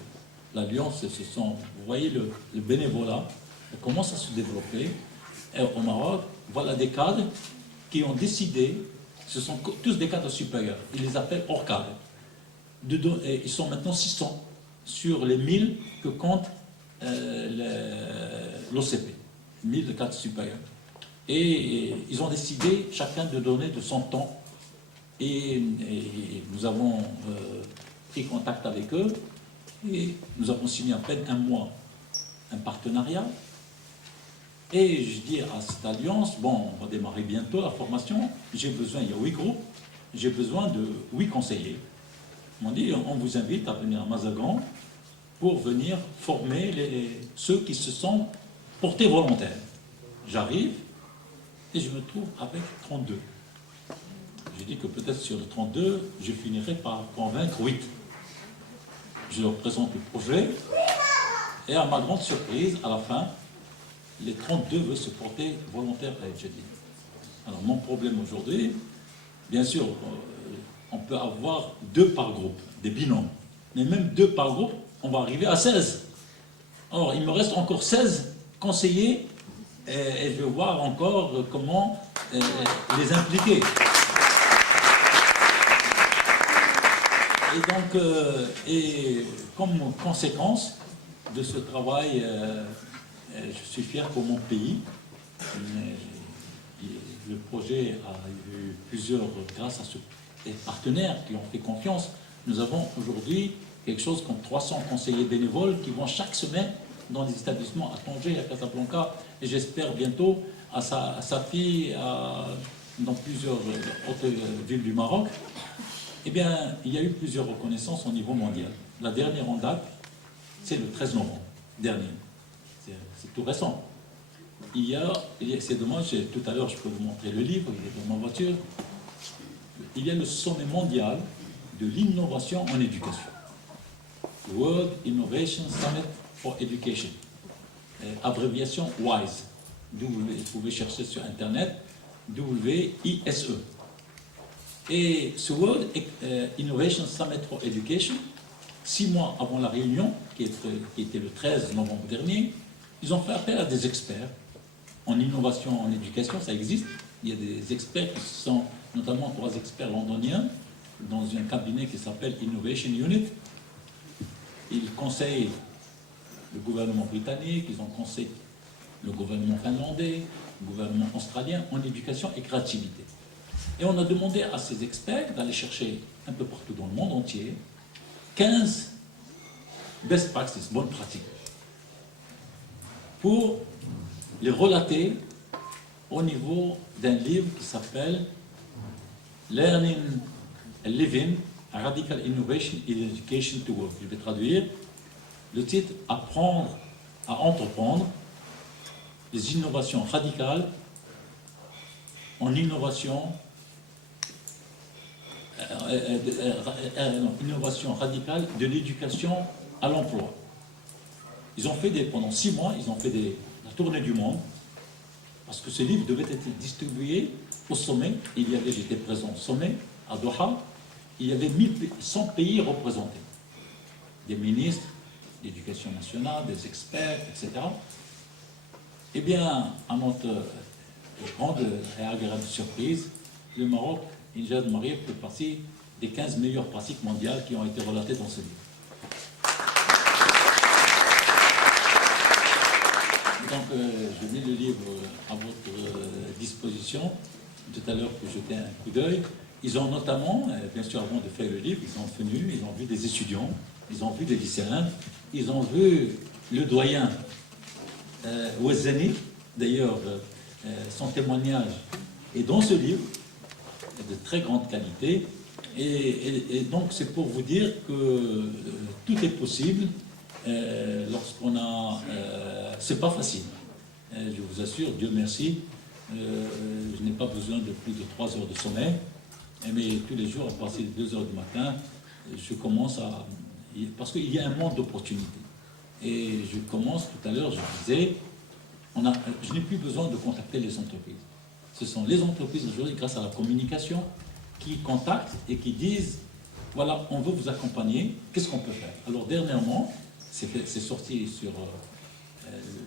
L'Alliance, vous voyez le bénévolat, ça commence à se développer. Et au Maroc, voilà des cadres qui ont décidé, ce sont tous des cadres supérieurs, ils les appellent hors cadres. Ils sont maintenant 600 sur les 1000 que compte l'OCP, 1000 de cadres supérieurs. Et ils ont décidé chacun de donner de son temps. Et nous avons pris contact avec eux et nous avons signé à peine un mois un partenariat. Et je dis à cette alliance, bon, on va démarrer bientôt la formation, j'ai besoin, il y a 8 groupes, j'ai besoin de 8 conseillers. On dit, on vous invite à venir à Mazagan pour venir former ceux qui se sont portés volontaires. J'arrive et je me trouve avec 32. J'ai dit que peut-être sur le 32, je finirai par convaincre 8. Je leur présente le projet et à ma grande surprise, à la fin, les 32 veulent se porter volontaires à Jedida. Alors mon problème aujourd'hui, bien sûr, on peut avoir 2 par groupe, des binômes. Mais même 2 par groupe, on va arriver à 16. Or, il me reste encore 16 conseillers et je vais voir encore comment les impliquer. Et donc, comme conséquence de ce travail, je suis fier pour mon pays. Le projet a eu plusieurs, grâce à ce partenaires qui ont fait confiance, nous avons aujourd'hui quelque chose comme 300 conseillers bénévoles qui vont chaque semaine dans les établissements à Tanger, à Casablanca, et j'espère bientôt à Safi, dans plusieurs autres villes du Maroc. Eh bien, il y a eu plusieurs reconnaissances au niveau mondial. La dernière en date, c'est le 13 novembre dernier. C'est tout récent. C'est dommage, tout à l'heure je peux vous montrer le livre, il est dans ma voiture. Il y a le sommet mondial de l'innovation en éducation. World Innovation Summit for Education. Abréviation WISE. Vous pouvez chercher sur Internet, WISE. Et ce World Innovation Summit for Education, 6 mois avant la réunion, qui était le 13 novembre dernier, ils ont fait appel à des experts en innovation en éducation, ça existe. Il y a des experts qui sont, notamment 3 experts londoniens, dans un cabinet qui s'appelle Innovation Unit. Ils conseillent le gouvernement britannique, ils ont conseillé le gouvernement finlandais, le gouvernement australien en éducation et créativité. Et on a demandé à ces experts d'aller chercher un peu partout dans le monde entier 15 best practices, bonnes pratiques, pour les relater au niveau d'un livre qui s'appelle Learning and Living, a Radical Innovation in Education to Work. Je vais traduire le titre Apprendre à entreprendre, les innovations radicales en innovation radicale de l'éducation à l'emploi. Ils ont fait pendant 6 mois, ils ont fait la tournée du monde, parce que ce livre devait être distribué au sommet. J'étais présent au sommet, à Doha, il y avait 100 pays représentés. Des ministres d'éducation nationale, des experts, etc. Eh bien, à notre grande et agréable surprise, le Maroc, Injaz Marie, fait partie des 15 meilleures pratiques mondiales qui ont été relatées dans ce livre. Donc, je mets le livre à votre disposition. Tout à l'heure, pour jeter un coup d'œil. Ils ont notamment, bien sûr, avant de faire le livre, ils sont venus, ils ont vu des étudiants, ils ont vu des lycéens, ils ont vu le doyen Ouazzani. D'ailleurs, son témoignage est dans ce livre, de très grande qualité. Et donc, c'est pour vous dire que tout est possible lorsqu'on a... c'est pas facile. Je vous assure, Dieu merci, je n'ai pas besoin de plus de 3 heures de sommeil. Mais tous les jours, à partir de 2 heures du matin, je commence à... Parce qu'il y a un monde d'opportunités. Et je commence, tout à l'heure, je disais, je n'ai plus besoin de contacter les entreprises. Ce sont les entreprises aujourd'hui, grâce à la communication, qui contactent et qui disent, voilà, on veut vous accompagner, qu'est-ce qu'on peut faire? Alors dernièrement, c'est sorti sur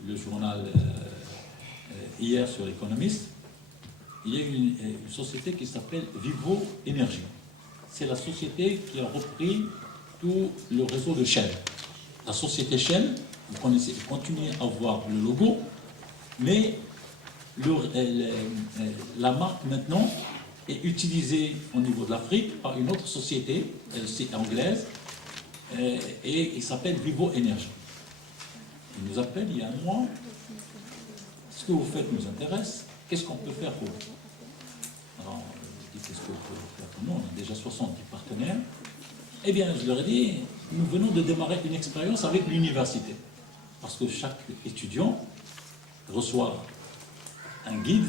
le journal hier sur l'Économiste, il y a une société qui s'appelle Vivo Énergie. C'est la société qui a repris tout le réseau de Shell. La société Shell, vous connaissez, vous continuez à voir le logo, mais la marque maintenant est utilisée au niveau de l'Afrique par une autre société, c'est anglaise, et il s'appelle Vivo Énergie. Il nous appelle il y a un mois. Ce que vous faites nous intéresse. Qu'est-ce qu'on peut faire pour vous? Alors, je dis, qu'est-ce que vous pouvez faire pour nous? On a déjà 70 partenaires. Eh bien, je leur ai dit, nous venons de démarrer une expérience avec l'université. Parce que chaque étudiant reçoit un guide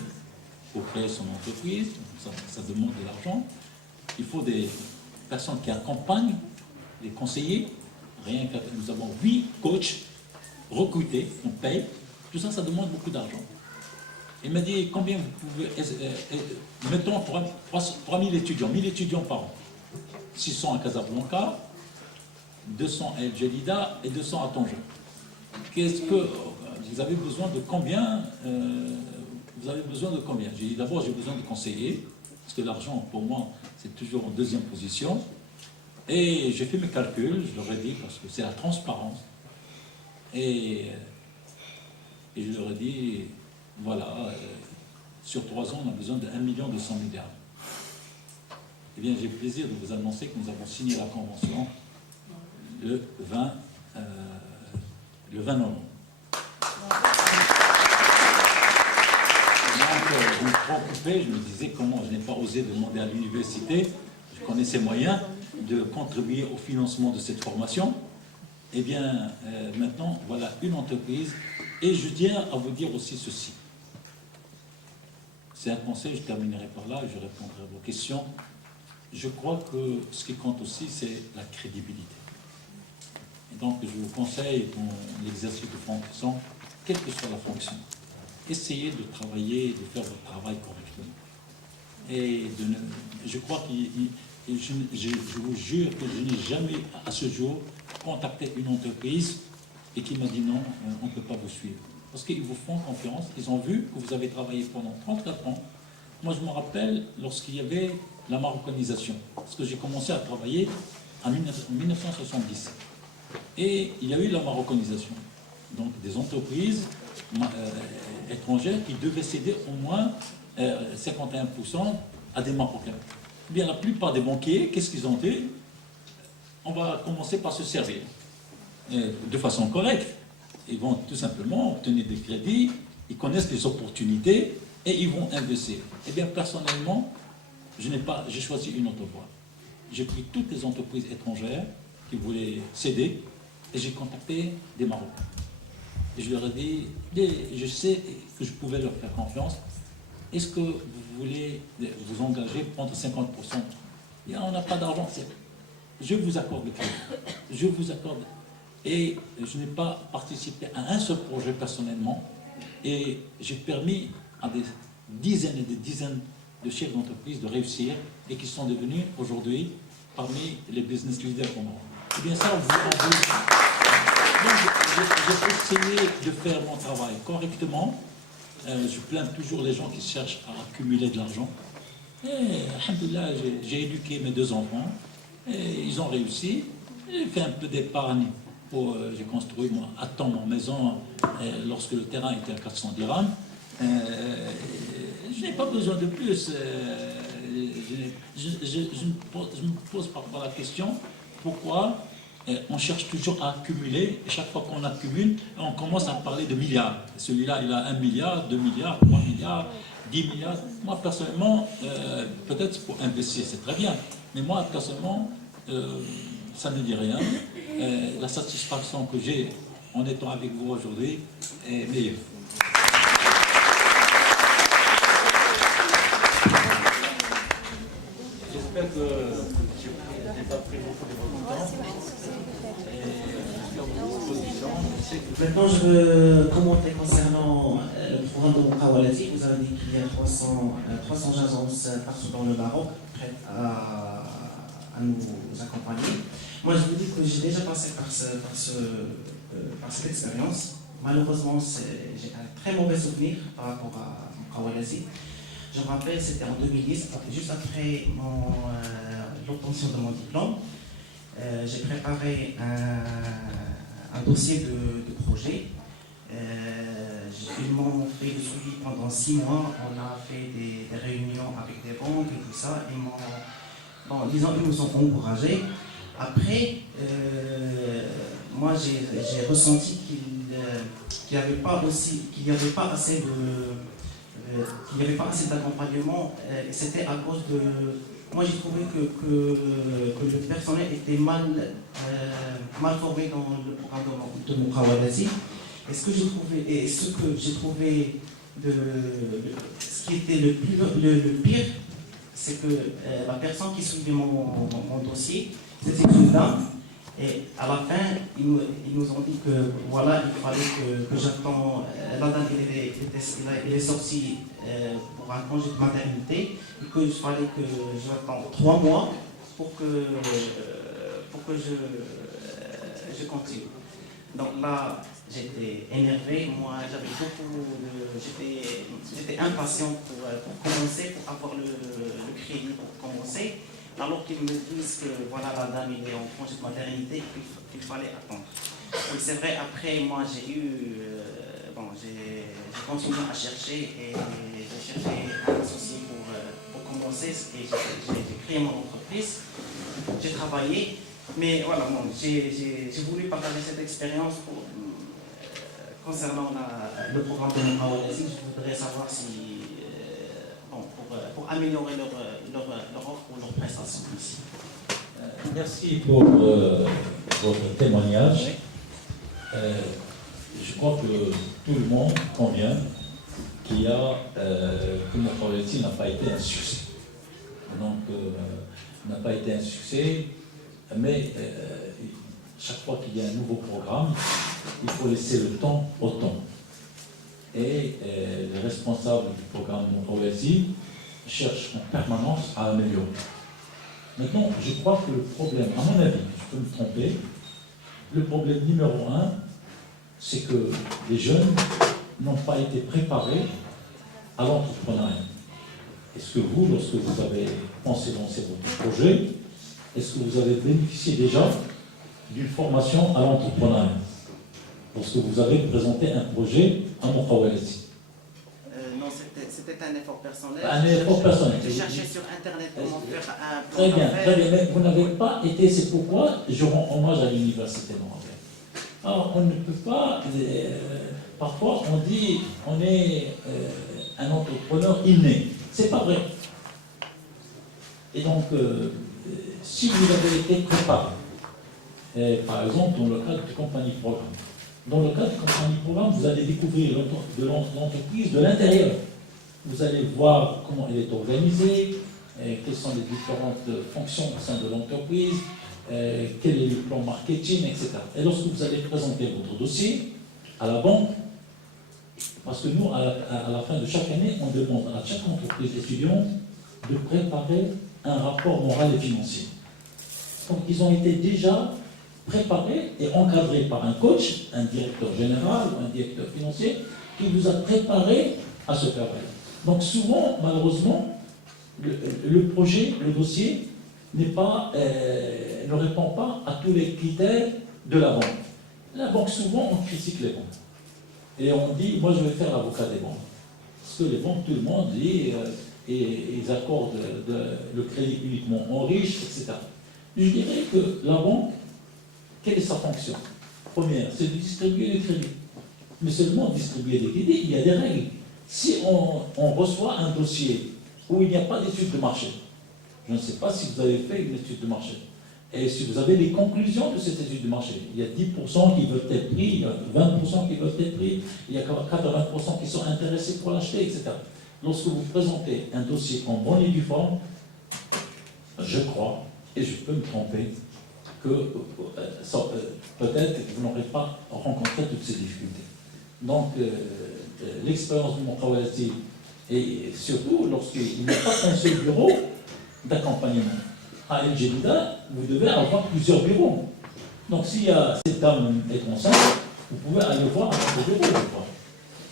pour créer son entreprise. Ça demande de l'argent. Il faut des personnes qui accompagnent, les conseillers. Rien que nous avons 8 coachs recrutés, on paye. Tout ça, ça demande beaucoup d'argent. Il m'a dit, combien vous pouvez... mettons 3000 étudiants, 1000 étudiants par an. 600 à Casablanca, 200 à El Jalida et 200 à Tanger. Qu'est-ce que... Vous avez besoin de combien Vous avez besoin de combien? J'ai dit, d'abord, j'ai besoin de conseillers, parce que l'argent, pour moi, c'est toujours en deuxième position. Et j'ai fait mes calculs, je leur ai dit, parce que c'est la transparence. Et je leur ai dit, voilà, sur 3 ans, on a besoin de 1 200 000 dirhams. Eh bien, j'ai le plaisir de vous annoncer que nous avons signé la convention le 20 novembre. Donc, je me préoccupais, je me disais comment je n'ai pas osé demander à l'université, je connais ses moyens, de contribuer au financement de cette formation. Eh bien, maintenant, voilà une entreprise. Et je tiens à vous dire aussi ceci. C'est un conseil, je terminerai par là et je répondrai à vos questions. Je crois que ce qui compte aussi, c'est la crédibilité. Et donc, je vous conseille, dans l'exercice de fonction, quelle que soit la fonction, essayez de travailler, de faire votre travail correctement. Et je crois que je vous jure que je n'ai jamais, à ce jour, contacté une entreprise et qui m'a dit non, on ne peut pas vous suivre. Parce qu'ils vous font confiance, ils ont vu que vous avez travaillé pendant 34 ans. Moi, je me rappelle lorsqu'il y avait la marocanisation, parce que j'ai commencé à travailler en 1970. Et il y a eu la marocanisation. Donc, des entreprises étrangères qui devaient céder au moins 51% à des Marocains. Eh bien, la plupart des banquiers, qu'est-ce qu'ils ont dit? On va commencer par se servir de façon correcte. Ils vont tout simplement obtenir des crédits, ils connaissent les opportunités et ils vont investir. Eh bien, personnellement, j'ai choisi une autre voie. J'ai pris toutes les entreprises étrangères qui voulaient céder et j'ai contacté des Marocains. Et je leur ai dit, je sais que je pouvais leur faire confiance. Est-ce que vous voulez vous engager, prendre 50%? Et on n'a pas d'argent, je vous accorde le crédit. Je vous accorde. Et je n'ai pas participé à un seul projet personnellement. Et j'ai permis à des dizaines et des dizaines de chefs d'entreprise de réussir et qui sont devenus aujourd'hui parmi les business leaders au monde. Eh bien ça, j'ai essayé de faire mon travail correctement. Je plains toujours les gens qui cherchent à accumuler de l'argent. Et, alhamdoulilah, j'ai éduqué mes 2 enfants. Et ils ont réussi. J'ai fait un peu d'épargne. J'ai construit à temps ma maison lorsque le terrain était à 400 dirhams. Je n'ai pas besoin de plus. Je me pose parfois la question, pourquoi on cherche toujours à accumuler, et chaque fois qu'on accumule, on commence à parler de milliards. Celui-là, il a 1 milliard, 2 milliards, 3 milliards, 10 milliards. Moi, personnellement, peut-être pour investir, c'est très bien, mais moi, personnellement, ça ne me dit rien. La satisfaction que j'ai en étant avec vous aujourd'hui est meilleure. J'espère que je n'ai pas pris beaucoup de votre temps. Maintenant, je veux commenter concernant le programme de Moukhawalati. Vous avez dit qu'il y a 300 agences partout dans le Maroc prêtes à nous accompagner. Moi, je vous dis que j'ai déjà passé par cette expérience. Malheureusement, j'ai un très mauvais souvenir par rapport à Moukhawalati. Je me rappelle, c'était en 2010, juste après l'obtention de mon diplôme. J'ai préparé un dossier de projet. Ils m'ont fait le suivi pendant 6 mois. On a fait des réunions avec des banques et tout ça. Ils nous ont encouragés. Après, moi j'ai ressenti qu'il n'y avait pas assez d'accompagnement. C'était à cause de... Moi j'ai trouvé que le personnel était mal formé dans le programme de Moukhawalati. Et ce que j'ai trouvé ce qui était le pire, c'est que la personne qui suivait mon dossier, c'était une dame. Et à la fin, ils nous ont dit que voilà, il fallait que j'attends. La dame, elle est sortie pour un congé de maternité, et qu'il fallait que j'attende 3 mois pour que je continue. Donc là, j'étais énervé. Moi, j'étais impatient pour commencer, pour avoir le crédit pour commencer. Alors qu'ils me disent que voilà, la dame est en congé de maternité, qu'il fallait attendre. Oui, c'est vrai, après, moi j'ai continué à chercher et j'ai cherché un associé pour commencer et j'ai créé mon entreprise. J'ai travaillé, mais voilà, bon, j'ai voulu partager cette expérience concernant le programme de Moukhawalati. Je voudrais savoir si. Pour améliorer leur offre ou leur prestation ici. Merci pour votre témoignage. Je crois que tout le monde convient que Moukhawalati n'a pas été un succès. Donc, n'a pas été un succès, mais chaque fois qu'il y a un nouveau programme, il faut laisser le temps au temps. Et les responsables du programme Moukhawalati cherchent en permanence à améliorer. Maintenant, je crois que le problème, à mon avis, je peux me tromper, le problème numéro 1, c'est que les jeunes n'ont pas été préparés à l'entrepreneuriat. Est-ce que vous, lorsque vous avez pensé lancer votre projet, est-ce que vous avez bénéficié déjà d'une formation à l'entrepreneuriat lorsque vous avez présenté un projet à Moukhawalati? Non, c'était un effort personnel. Un effort personnel. J'ai cherché sur Internet comment faire un plan Très bien, d'affaires. très bien. Mais vous n'avez pas été, c'est pourquoi je rends hommage à l'université Montréal. Alors, on ne peut pas. Parfois, on dit on est un entrepreneur inné. C'est pas vrai. Et donc, si vous avez été préparé, par exemple, dans le cadre de compagnie programme, dans le cadre de compagnie programme, vous allez découvrir l'entreprise de l'intérieur. Vous allez voir comment elle est organisée, quelles sont les différentes fonctions au sein de l'entreprise, quel est le plan marketing, etc. Et lorsque vous allez présenter votre dossier à la banque, parce que nous, à la fin de chaque année, on demande à chaque entreprise étudiante de préparer un rapport moral et financier. Donc, ils ont été déjà préparés et encadrés par un coach, un directeur général ou un directeur financier, qui vous a préparé à ce travail. Donc, souvent, malheureusement, le projet, le dossier, ne répond pas à tous les critères de la banque. La banque, souvent, on critique les banques. Et on dit, moi, je vais faire l'avocat des banques. Parce que les banques, tout le monde dit, et ils accordent le crédit uniquement aux riches, etc. Je dirais que la banque quelle est sa fonction? Première, c'est de distribuer les crédits. Mais seulement distribuer les crédits, il y a des règles. Si on reçoit un dossier où il n'y a pas d'étude de marché, je ne sais pas si vous avez fait une étude de marché, et si vous avez les conclusions de cette étude de marché, il y a 10% qui veulent être pris, il y a 20% qui veulent être pris, il y a 80% qui sont intéressés pour l'acheter, etc. Lorsque vous présentez un dossier en bonne et due forme, je crois, et je peux me tromper, que peut-être que vous n'aurez pas rencontré toutes ces difficultés. Donc, l'expérience de mon Khawalati, et surtout lorsqu'il n'y a pas un seul bureau d'accompagnement. À El Jedida, vous devez avoir plusieurs bureaux. Donc, si cette dame est enceinte, vous pouvez aller voir un bureau, je crois.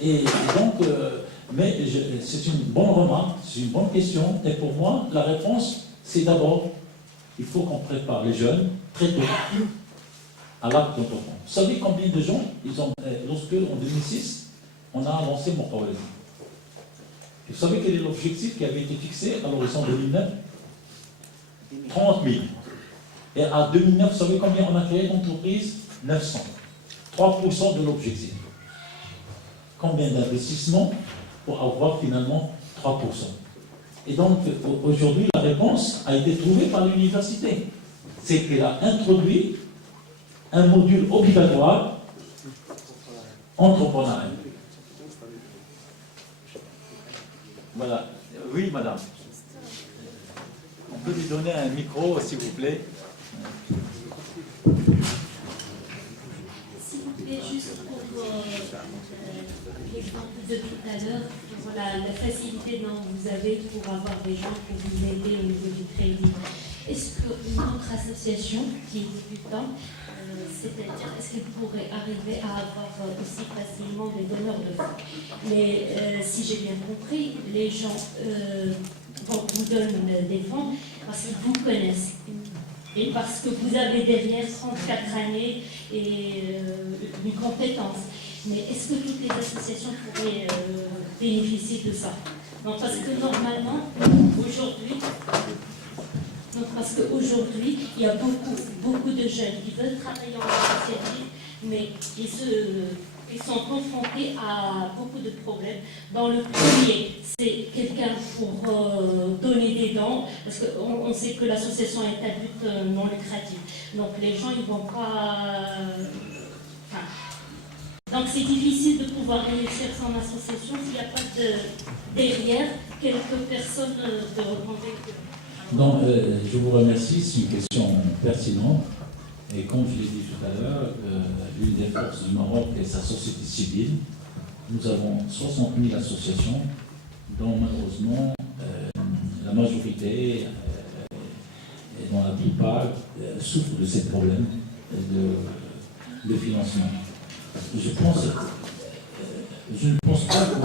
Et donc, mais c'est une bonne remarque, c'est une bonne question. Et pour moi, la réponse, c'est d'abord, il faut qu'on prépare les jeunes très tôt à l'acte d'entreprendre. Vous savez combien de gens, lorsque en 2006, on a lancé mon Khawalati. Vous savez quel est l'objectif qui avait été fixé à l'horizon 2009? 30 000. Et à 2009, vous savez combien on a créé d'entreprises? 900. 3% de l'objectif. Combien d'investissements pour avoir finalement 3%? Et donc, aujourd'hui, la réponse a été trouvée par l'université. C'est qu'elle a introduit un module obligatoire entrepreneurial. Voilà. Oui, madame. On peut lui donner un micro, s'il vous plaît. S'il vous plaît, juste pour l'exemple de tout à l'heure, voilà, la facilité dont vous avez pour avoir des gens pour vous aider au niveau du crédit. Est-ce qu'une autre association qui est débutante, c'est-à-dire est-ce qu'elle pourrait arriver à avoir aussi facilement des donneurs de fonds? Mais si j'ai bien compris, les gens vous donnent des fonds parce qu'ils vous connaissent et parce que vous avez derrière 34 années et une compétence. Mais est-ce que toutes les associations pourraient bénéficier de ça? Non, parce que normalement, aujourd'hui, il y a beaucoup de jeunes qui veulent travailler en associatif, mais ils sont confrontés à beaucoup de problèmes. Dans le premier, c'est quelqu'un pour donner des dons, parce qu'on sait que l'association est à but non lucratif. Donc les gens, ils vont pas... donc c'est difficile de pouvoir réussir son association s'il n'y a pas derrière quelques personnes de reconvertir. Donc, je vous remercie, c'est une question pertinente. Et comme je l'ai dit tout à l'heure, l'une des forces du Maroc est sa société civile. Nous avons 60 000 associations, dont malheureusement la majorité, et dont la plupart, souffrent de ces problèmes de financement. Je ne pense pas que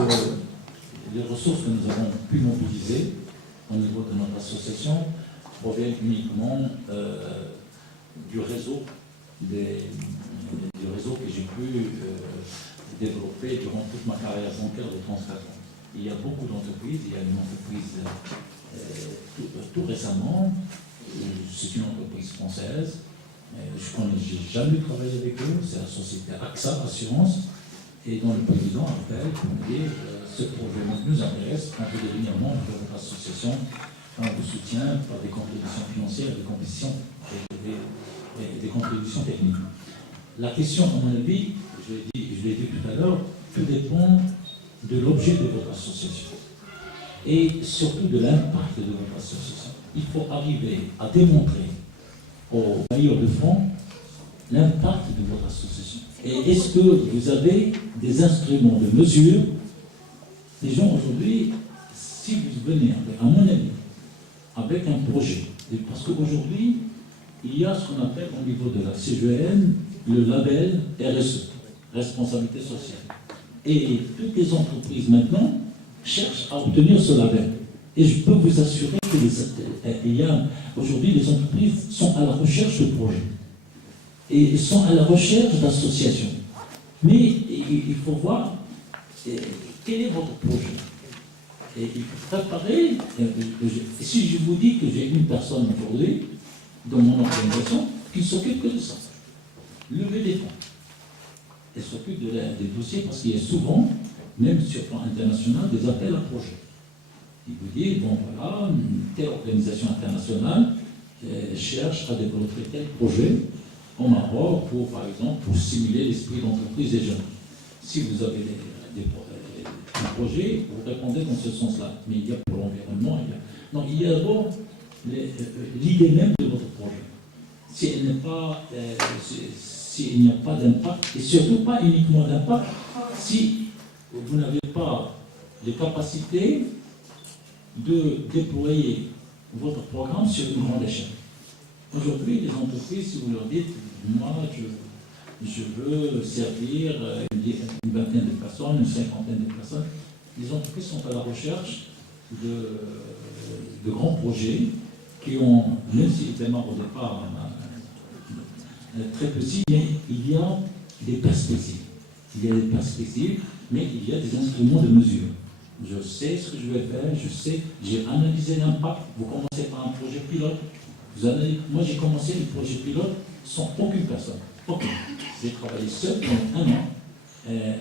les ressources que nous avons pu mobiliser au niveau de notre association proviennent uniquement du réseau que j'ai pu développer durant toute ma carrière bancaire de 34 ans. Il y a beaucoup d'entreprises, il y a une entreprise tout récemment, c'est une entreprise française, je n'ai jamais travaillé avec eux, c'est la société AXA Assurance, et dont le président appelle pour me dire ce projet nous intéresse, on peut devenir membre de votre association, on vous soutient par des contributions financières, des contributions techniques. La question, à mon avis, je l'ai dit tout à l'heure, tout dépend de l'objet de votre association et surtout de l'impact de votre association. Il faut arriver à démontrer aux bailleurs de fonds l'impact de votre association. Et est-ce que vous avez des instruments de mesure? Les gens aujourd'hui, si vous venez, à mon avis, avec un projet, parce qu'aujourd'hui, il y a ce qu'on appelle au niveau de la CGN le label RSE, responsabilité sociale. Et toutes les entreprises maintenant cherchent à obtenir ce label. Et je peux vous assurer que aujourd'hui, les entreprises sont à la recherche de projets. Et sont à la recherche d'associations. Mais il faut voir quel est votre projet. Et il faut préparer. Si je vous dis que j'ai une personne aujourd'hui dans mon organisation qui s'occupe que de ça, lever des fonds. Elle s'occupe des dossiers parce qu'il y a souvent, même sur le plan international, des appels à projets. Il vous dit, bon voilà, telle organisation internationale cherche à développer tel projet au Maroc pour, par exemple, pour stimuler l'esprit d'entreprise des jeunes. Si vous avez des projets, vous répondez dans ce sens-là. Mais il y a pour l'environnement, il y a d'abord l'idée même de votre projet. S'il n'y a pas d'impact, et surtout pas uniquement d'impact, si vous n'avez pas les capacités de déployer votre programme sur une grande échelle. Aujourd'hui, les entreprises, si vous leur dites, moi, je veux servir une vingtaine de personnes, une cinquantaine de personnes, les entreprises sont à la recherche de grands projets qui ont, même s'ils démarrent au départ très petits, mais il y a des perspectives. Il y a des perspectives, mais il y a des instruments de mesure. Je sais ce que je vais faire, j'ai analysé l'impact. Vous commencez par un projet pilote. Moi, j'ai commencé le projet pilote sans aucune personne. Aucune. J'ai travaillé seul pendant 1 an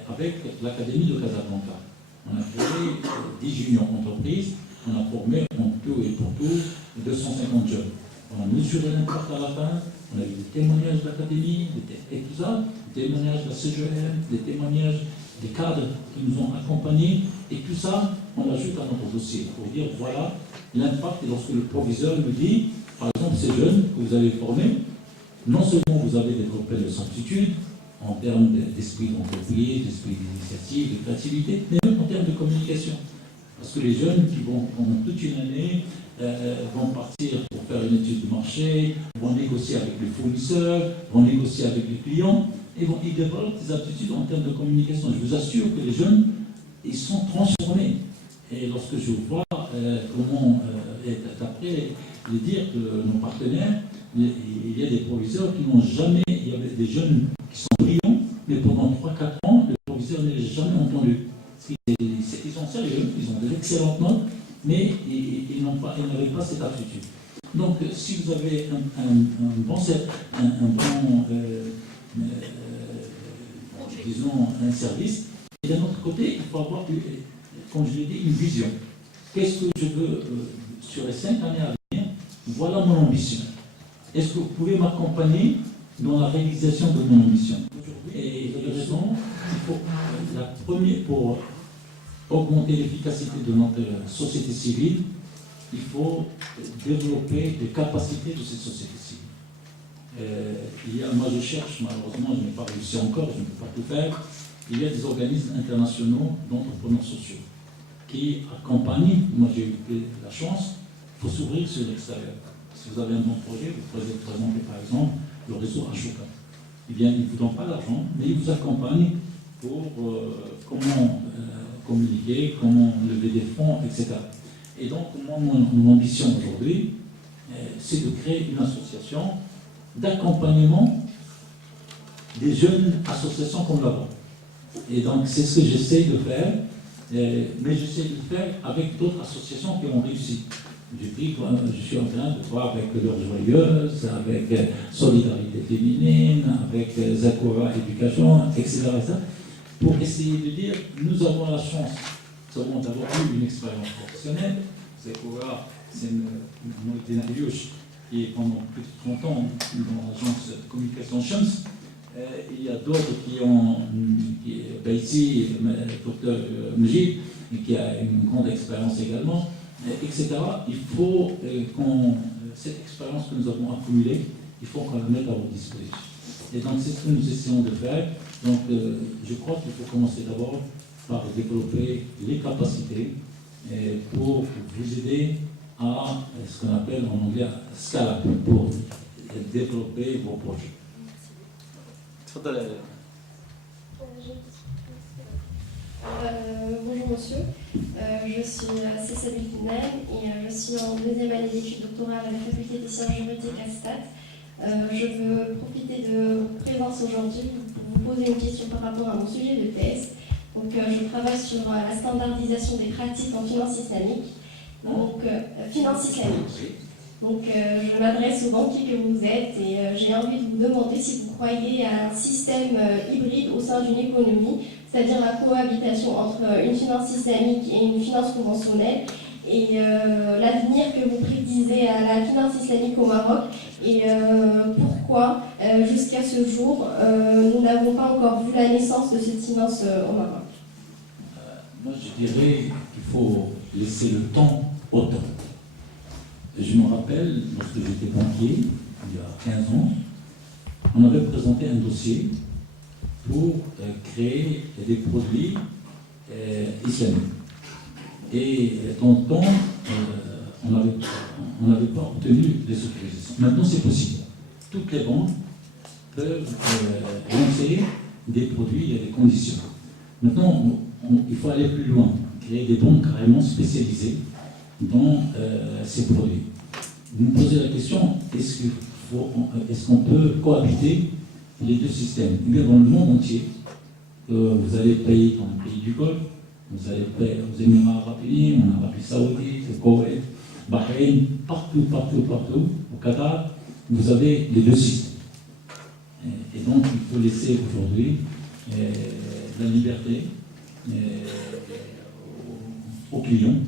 avec l'Académie de Casablanca. On a créé 10 juniors entreprises. On a formé en tout et pour tout 250 jeunes. On a mesuré l'impact à la fin. On a eu des témoignages de l'Académie et tout ça, des témoignages de la CGM, des témoignages des cadres qui nous ont accompagnés. Et tout ça, on l'ajoute à notre dossier pour dire voilà l'impact. Et lorsque le proviseur nous dit, par exemple, ces jeunes que vous avez formés, non seulement vous avez développé de aptitudes en termes d'esprit d'entreprise, d'esprit d'initiative, de créativité, mais même en termes de communication. Parce que les jeunes qui vont pendant toute une année vont partir pour faire une étude de marché, vont négocier avec les fournisseurs, vont négocier avec les clients, et ils développent des aptitudes en termes de communication. Je vous assure que les jeunes, ils sont transformés. Et lorsque je vois comment, d'après les dires de nos partenaires, il y a des proviseurs qui n'ont jamais, il y avait des jeunes qui sont brillants, mais pendant 3-4 ans, le proviseur ne les a jamais entendus. Ils sont sérieux, ils ont de excellentes notes, mais ils n'avaient pas cette aptitude. Donc, si vous avez disons, un service, et d'un autre côté, il faut avoir, comme je l'ai dit, une vision. Qu'est-ce que je veux sur les 5 années à venir? Voilà mon ambition. Est-ce que vous pouvez m'accompagner dans la réalisation de mon ambition? Et de raison, il faut la première, pour augmenter l'efficacité de notre société civile, il faut développer les capacités de cette société civile. Moi je cherche, malheureusement je n'ai pas réussi encore, je ne peux pas tout faire, il y a des organismes internationaux d'entrepreneurs sociaux qui accompagnent, moi j'ai eu la chance, il faut s'ouvrir sur l'extérieur. Si vous avez un bon projet, vous pouvez présenter par exemple le réseau Ashoka. Eh bien, ils ne vous donnent pas d'argent, mais ils vous accompagnent pour comment communiquer, comment lever des fonds, etc. Et donc, mon ambition aujourd'hui, c'est de créer une association d'accompagnement des jeunes associations comme la vôtre. Et donc, c'est ce que j'essaie de faire, mais j'essaie de le faire avec d'autres associations qui ont réussi. Je suis en train de voir avec l'heure joyeuse, avec Solidarité féminine, avec Zakura Éducation, etc., pour essayer de dire, nous avons la chance, nous avons d'abord eu une expérience professionnelle. Zakura, c'est une multinationale qui est pendant plus de 30 ans dans l'agence de communication Shams. Il y a d'autres qui ont, ici, Dr Mjid, qui a une grande expérience également, etc. Il faut cette expérience que nous avons accumulée, il faut qu'on la mette à votre disposition. Et donc c'est ce que nous essayons de faire. Donc je crois qu'il faut commencer d'abord par développer les capacités pour vous aider à ce qu'on appelle en anglais scale up, pour développer vos projets. Bonjour monsieur, je suis Cécile Bilkinen et je suis en 2e année d'études doctorales à la faculté des sciences juridiques à Stade. Je veux profiter de votre présence aujourd'hui pour vous poser une question par rapport à mon sujet de thèse. Donc, je travaille sur la standardisation des pratiques en finance islamique. Donc, finance islamique. Donc je m'adresse au banquier que vous êtes et j'ai envie de vous demander si vous croyez à un système hybride au sein d'une économie, c'est-à-dire la cohabitation entre une finance islamique et une finance conventionnelle, et l'avenir que vous prédisez à la finance islamique au Maroc, et pourquoi jusqu'à ce jour nous n'avons pas encore vu la naissance de cette finance au Maroc. Moi je dirais qu'il faut laisser le temps au temps. Je me rappelle, lorsque j'étais banquier, il y a 15 ans, on avait présenté un dossier pour créer des produits islamiques. Et dans le temps, on n'avait pas obtenu les autorisations. Maintenant, c'est possible. Toutes les banques peuvent lancer des produits, il y a des conditions. Maintenant, il faut aller plus loin, créer des banques carrément spécialisées dans ces produits. Vous me posez la question, est-ce qu'on peut cohabiter les deux systèmes? Eh bien, dans le monde entier, vous allez payer dans les pays du Golfe, vous allez payer aux Émirats Arabes Unis, en Arabie Saoudite, au Koweït, Bahreïn, partout, au Qatar, vous avez les deux systèmes. Et donc, il faut laisser aujourd'hui la liberté aux clients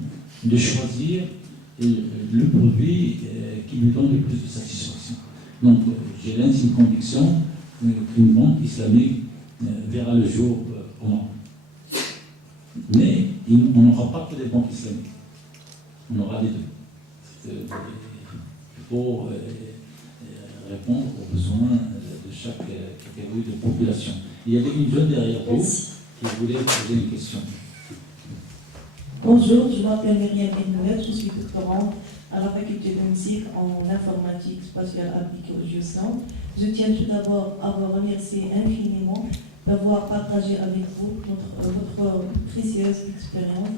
de choisir le produit qui lui donne le plus de satisfaction. Donc, j'ai l'intime conviction qu'une banque islamique verra le jour au Maroc. Mais on n'aura pas que des banques islamiques. On aura les deux. Il faut répondre aux besoins de chaque catégorie de population. Il y avait une jeune derrière vous qui voulait poser une question. Bonjour, je m'appelle Myriam Benouet, je suis doctorante à la faculté de musique en informatique spatiale appliquée au géosciences. Je tiens tout d'abord à vous remercier infiniment d'avoir partagé avec vous votre précieuse expérience.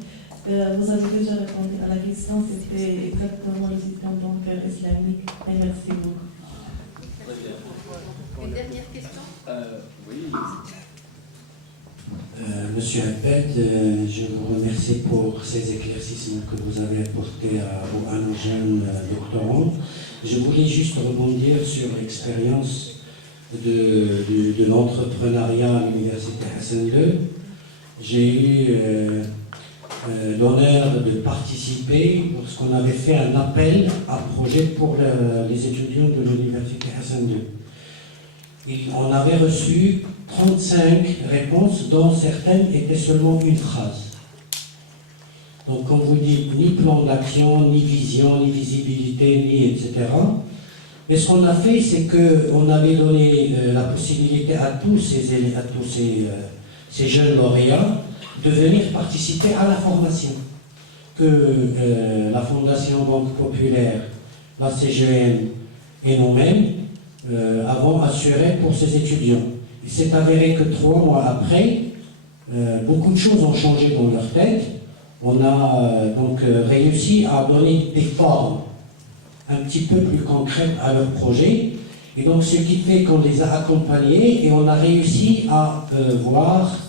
Vous avez déjà répondu à la question, c'était exactement le système bancaire islamique. Et merci beaucoup. Une dernière question? Oui. Monsieur Alpet, je vous remercie pour ces éclaircissements que vous avez apportés à nos jeunes doctorants. Je voulais juste rebondir sur l'expérience de l'entrepreneuriat à l'Université Hassan II. J'ai eu l'honneur de participer lorsqu'on avait fait un appel à projet pour les étudiants de l'Université Hassan II. On avait reçu 35 réponses, dont certaines étaient seulement une phrase. Donc, quand vous dites ni plan d'action, ni vision, ni visibilité, ni etc. Mais ce qu'on a fait, c'est qu'on avait donné la possibilité à tous ces jeunes lauréats de venir participer à la formation que la Fondation Banque Populaire, la CGN et nous-mêmes avons assuré pour ces étudiants. Il s'est avéré que 3 mois après, beaucoup de choses ont changé dans leur tête. On a donc réussi à donner des formes un petit peu plus concrètes à leur projet. Et donc ce qui fait qu'on les a accompagnés et on a réussi à voir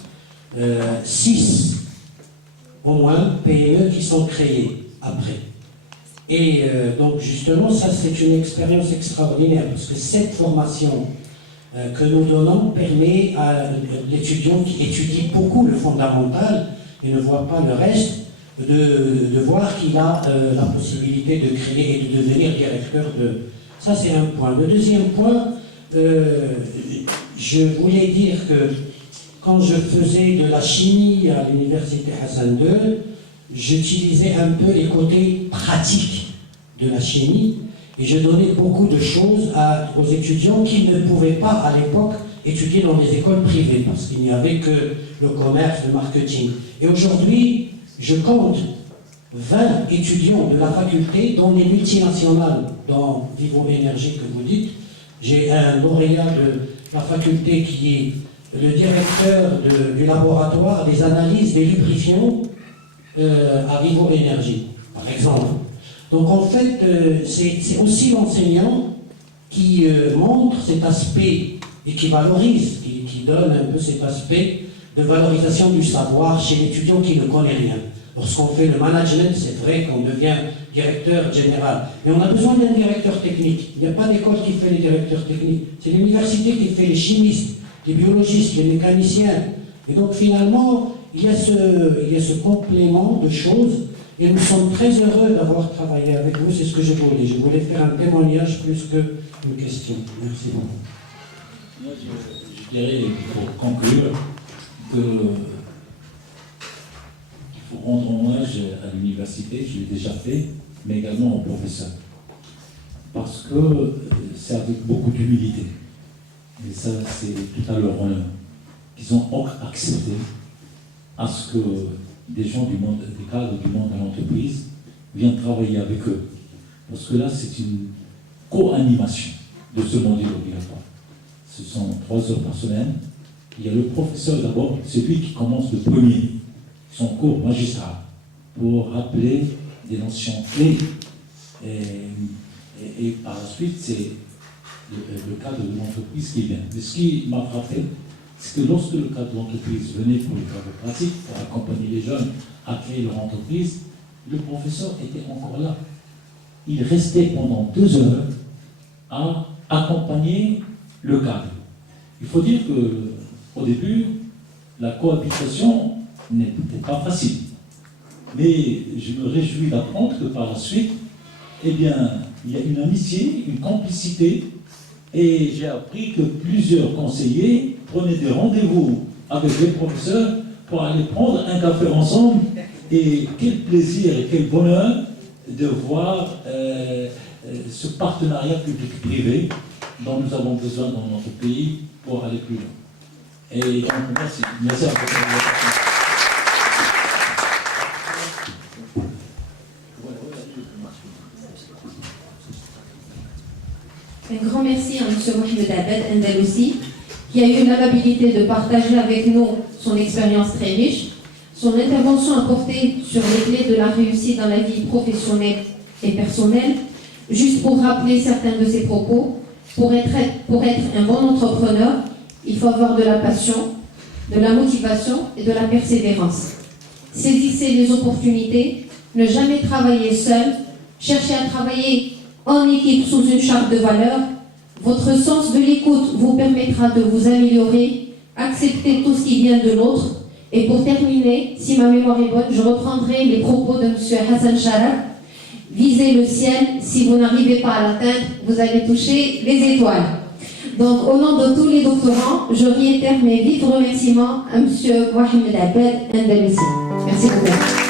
6 au moins PME qui sont créées après. Et donc justement, ça c'est une expérience extraordinaire parce que cette formation que nous donnons permet à l'étudiant qui étudie beaucoup le fondamental et ne voit pas le reste, de voir qu'il a la possibilité de créer et de devenir directeur de... Ça c'est un point. Le deuxième point, je voulais dire que quand je faisais de la chimie à l'Université Hassan II, j'utilisais un peu les côtés pratiques de la chimie et je donnais beaucoup de choses aux étudiants qui ne pouvaient pas à l'époque étudier dans les écoles privées parce qu'il n'y avait que le commerce, le marketing. Et aujourd'hui, je compte 20 étudiants de la faculté, dont les multinationales dans Vivo Énergie que vous dites. J'ai un lauréat de la faculté qui est le directeur du laboratoire des analyses des lubrifiants à Vivo Énergie, par exemple. Donc en fait, c'est aussi l'enseignant qui montre cet aspect et qui valorise, qui donne un peu cet aspect de valorisation du savoir chez l'étudiant qui ne connaît rien. Lorsqu'on fait le management, c'est vrai qu'on devient directeur général. Mais on a besoin d'un directeur technique. Il n'y a pas d'école qui fait les directeurs techniques. C'est l'université qui fait les chimistes, les biologistes, les mécaniciens. Et donc finalement, il y a ce complément de choses. Et nous sommes très heureux d'avoir travaillé avec vous. C'est ce que je voulais. Je voulais faire un témoignage plus qu'une question. Merci beaucoup. Moi, je dirais, pour conclure, qu'il faut rendre hommage à l'université, je l'ai déjà fait, mais également aux professeurs. Parce que c'est avec beaucoup d'humilité, et ça c'est tout à leur honneur, qu'ils ont accepté à ce que des gens du monde, des cadres du monde de l'entreprise viennent travailler avec eux. Parce que là, c'est une co-animation de ce module obligatoire. Ce sont 3 heures par semaine. Il y a le professeur d'abord, c'est lui qui commence le premier, son cours magistral, pour rappeler des notions clés. Et par la suite, c'est le cadre de l'entreprise qui vient. Mais ce qui m'a frappé, c'est que lorsque le cadre de l'entreprise venait pour les travaux pratiques, pour accompagner les jeunes à créer leur entreprise, le professeur était encore là. Il restait pendant 2 heures à accompagner le cadre. Il faut dire qu'au début, la cohabitation n'était pas facile. Mais je me réjouis d'apprendre que par la suite, eh bien, il y a une amitié, une complicité, et j'ai appris que plusieurs conseillers prenaient des rendez-vous avec les professeurs pour aller prendre un café ensemble. Et quel plaisir et quel bonheur de voir ce partenariat public-privé dont nous avons besoin dans notre pays pour aller plus loin. Et donc, merci. Merci à vous. Un grand merci à M. Mohamed Abed Andalousi, qui a eu l'amabilité de partager avec nous son expérience très riche. Son intervention a porté sur les clés de la réussite dans la vie professionnelle et personnelle. Juste pour rappeler certains de ses propos, pour être un bon entrepreneur, il faut avoir de la passion, de la motivation et de la persévérance. Saisissez les opportunités, ne jamais travailler seul, cherchez à travailler en équipe sous une charte de valeurs. Votre sens de l'écoute vous permettra de vous améliorer, accepter tout ce qui vient de l'autre. Et pour terminer, si ma mémoire est bonne, je reprendrai les propos de M. Hassan Sharaf. Visez le ciel, si vous n'arrivez pas à l'atteindre, vous allez toucher les étoiles. Donc, au nom de tous les doctorants, je réitère mes vifs remerciements à M. Mohamed Abed Andalousi. Merci beaucoup.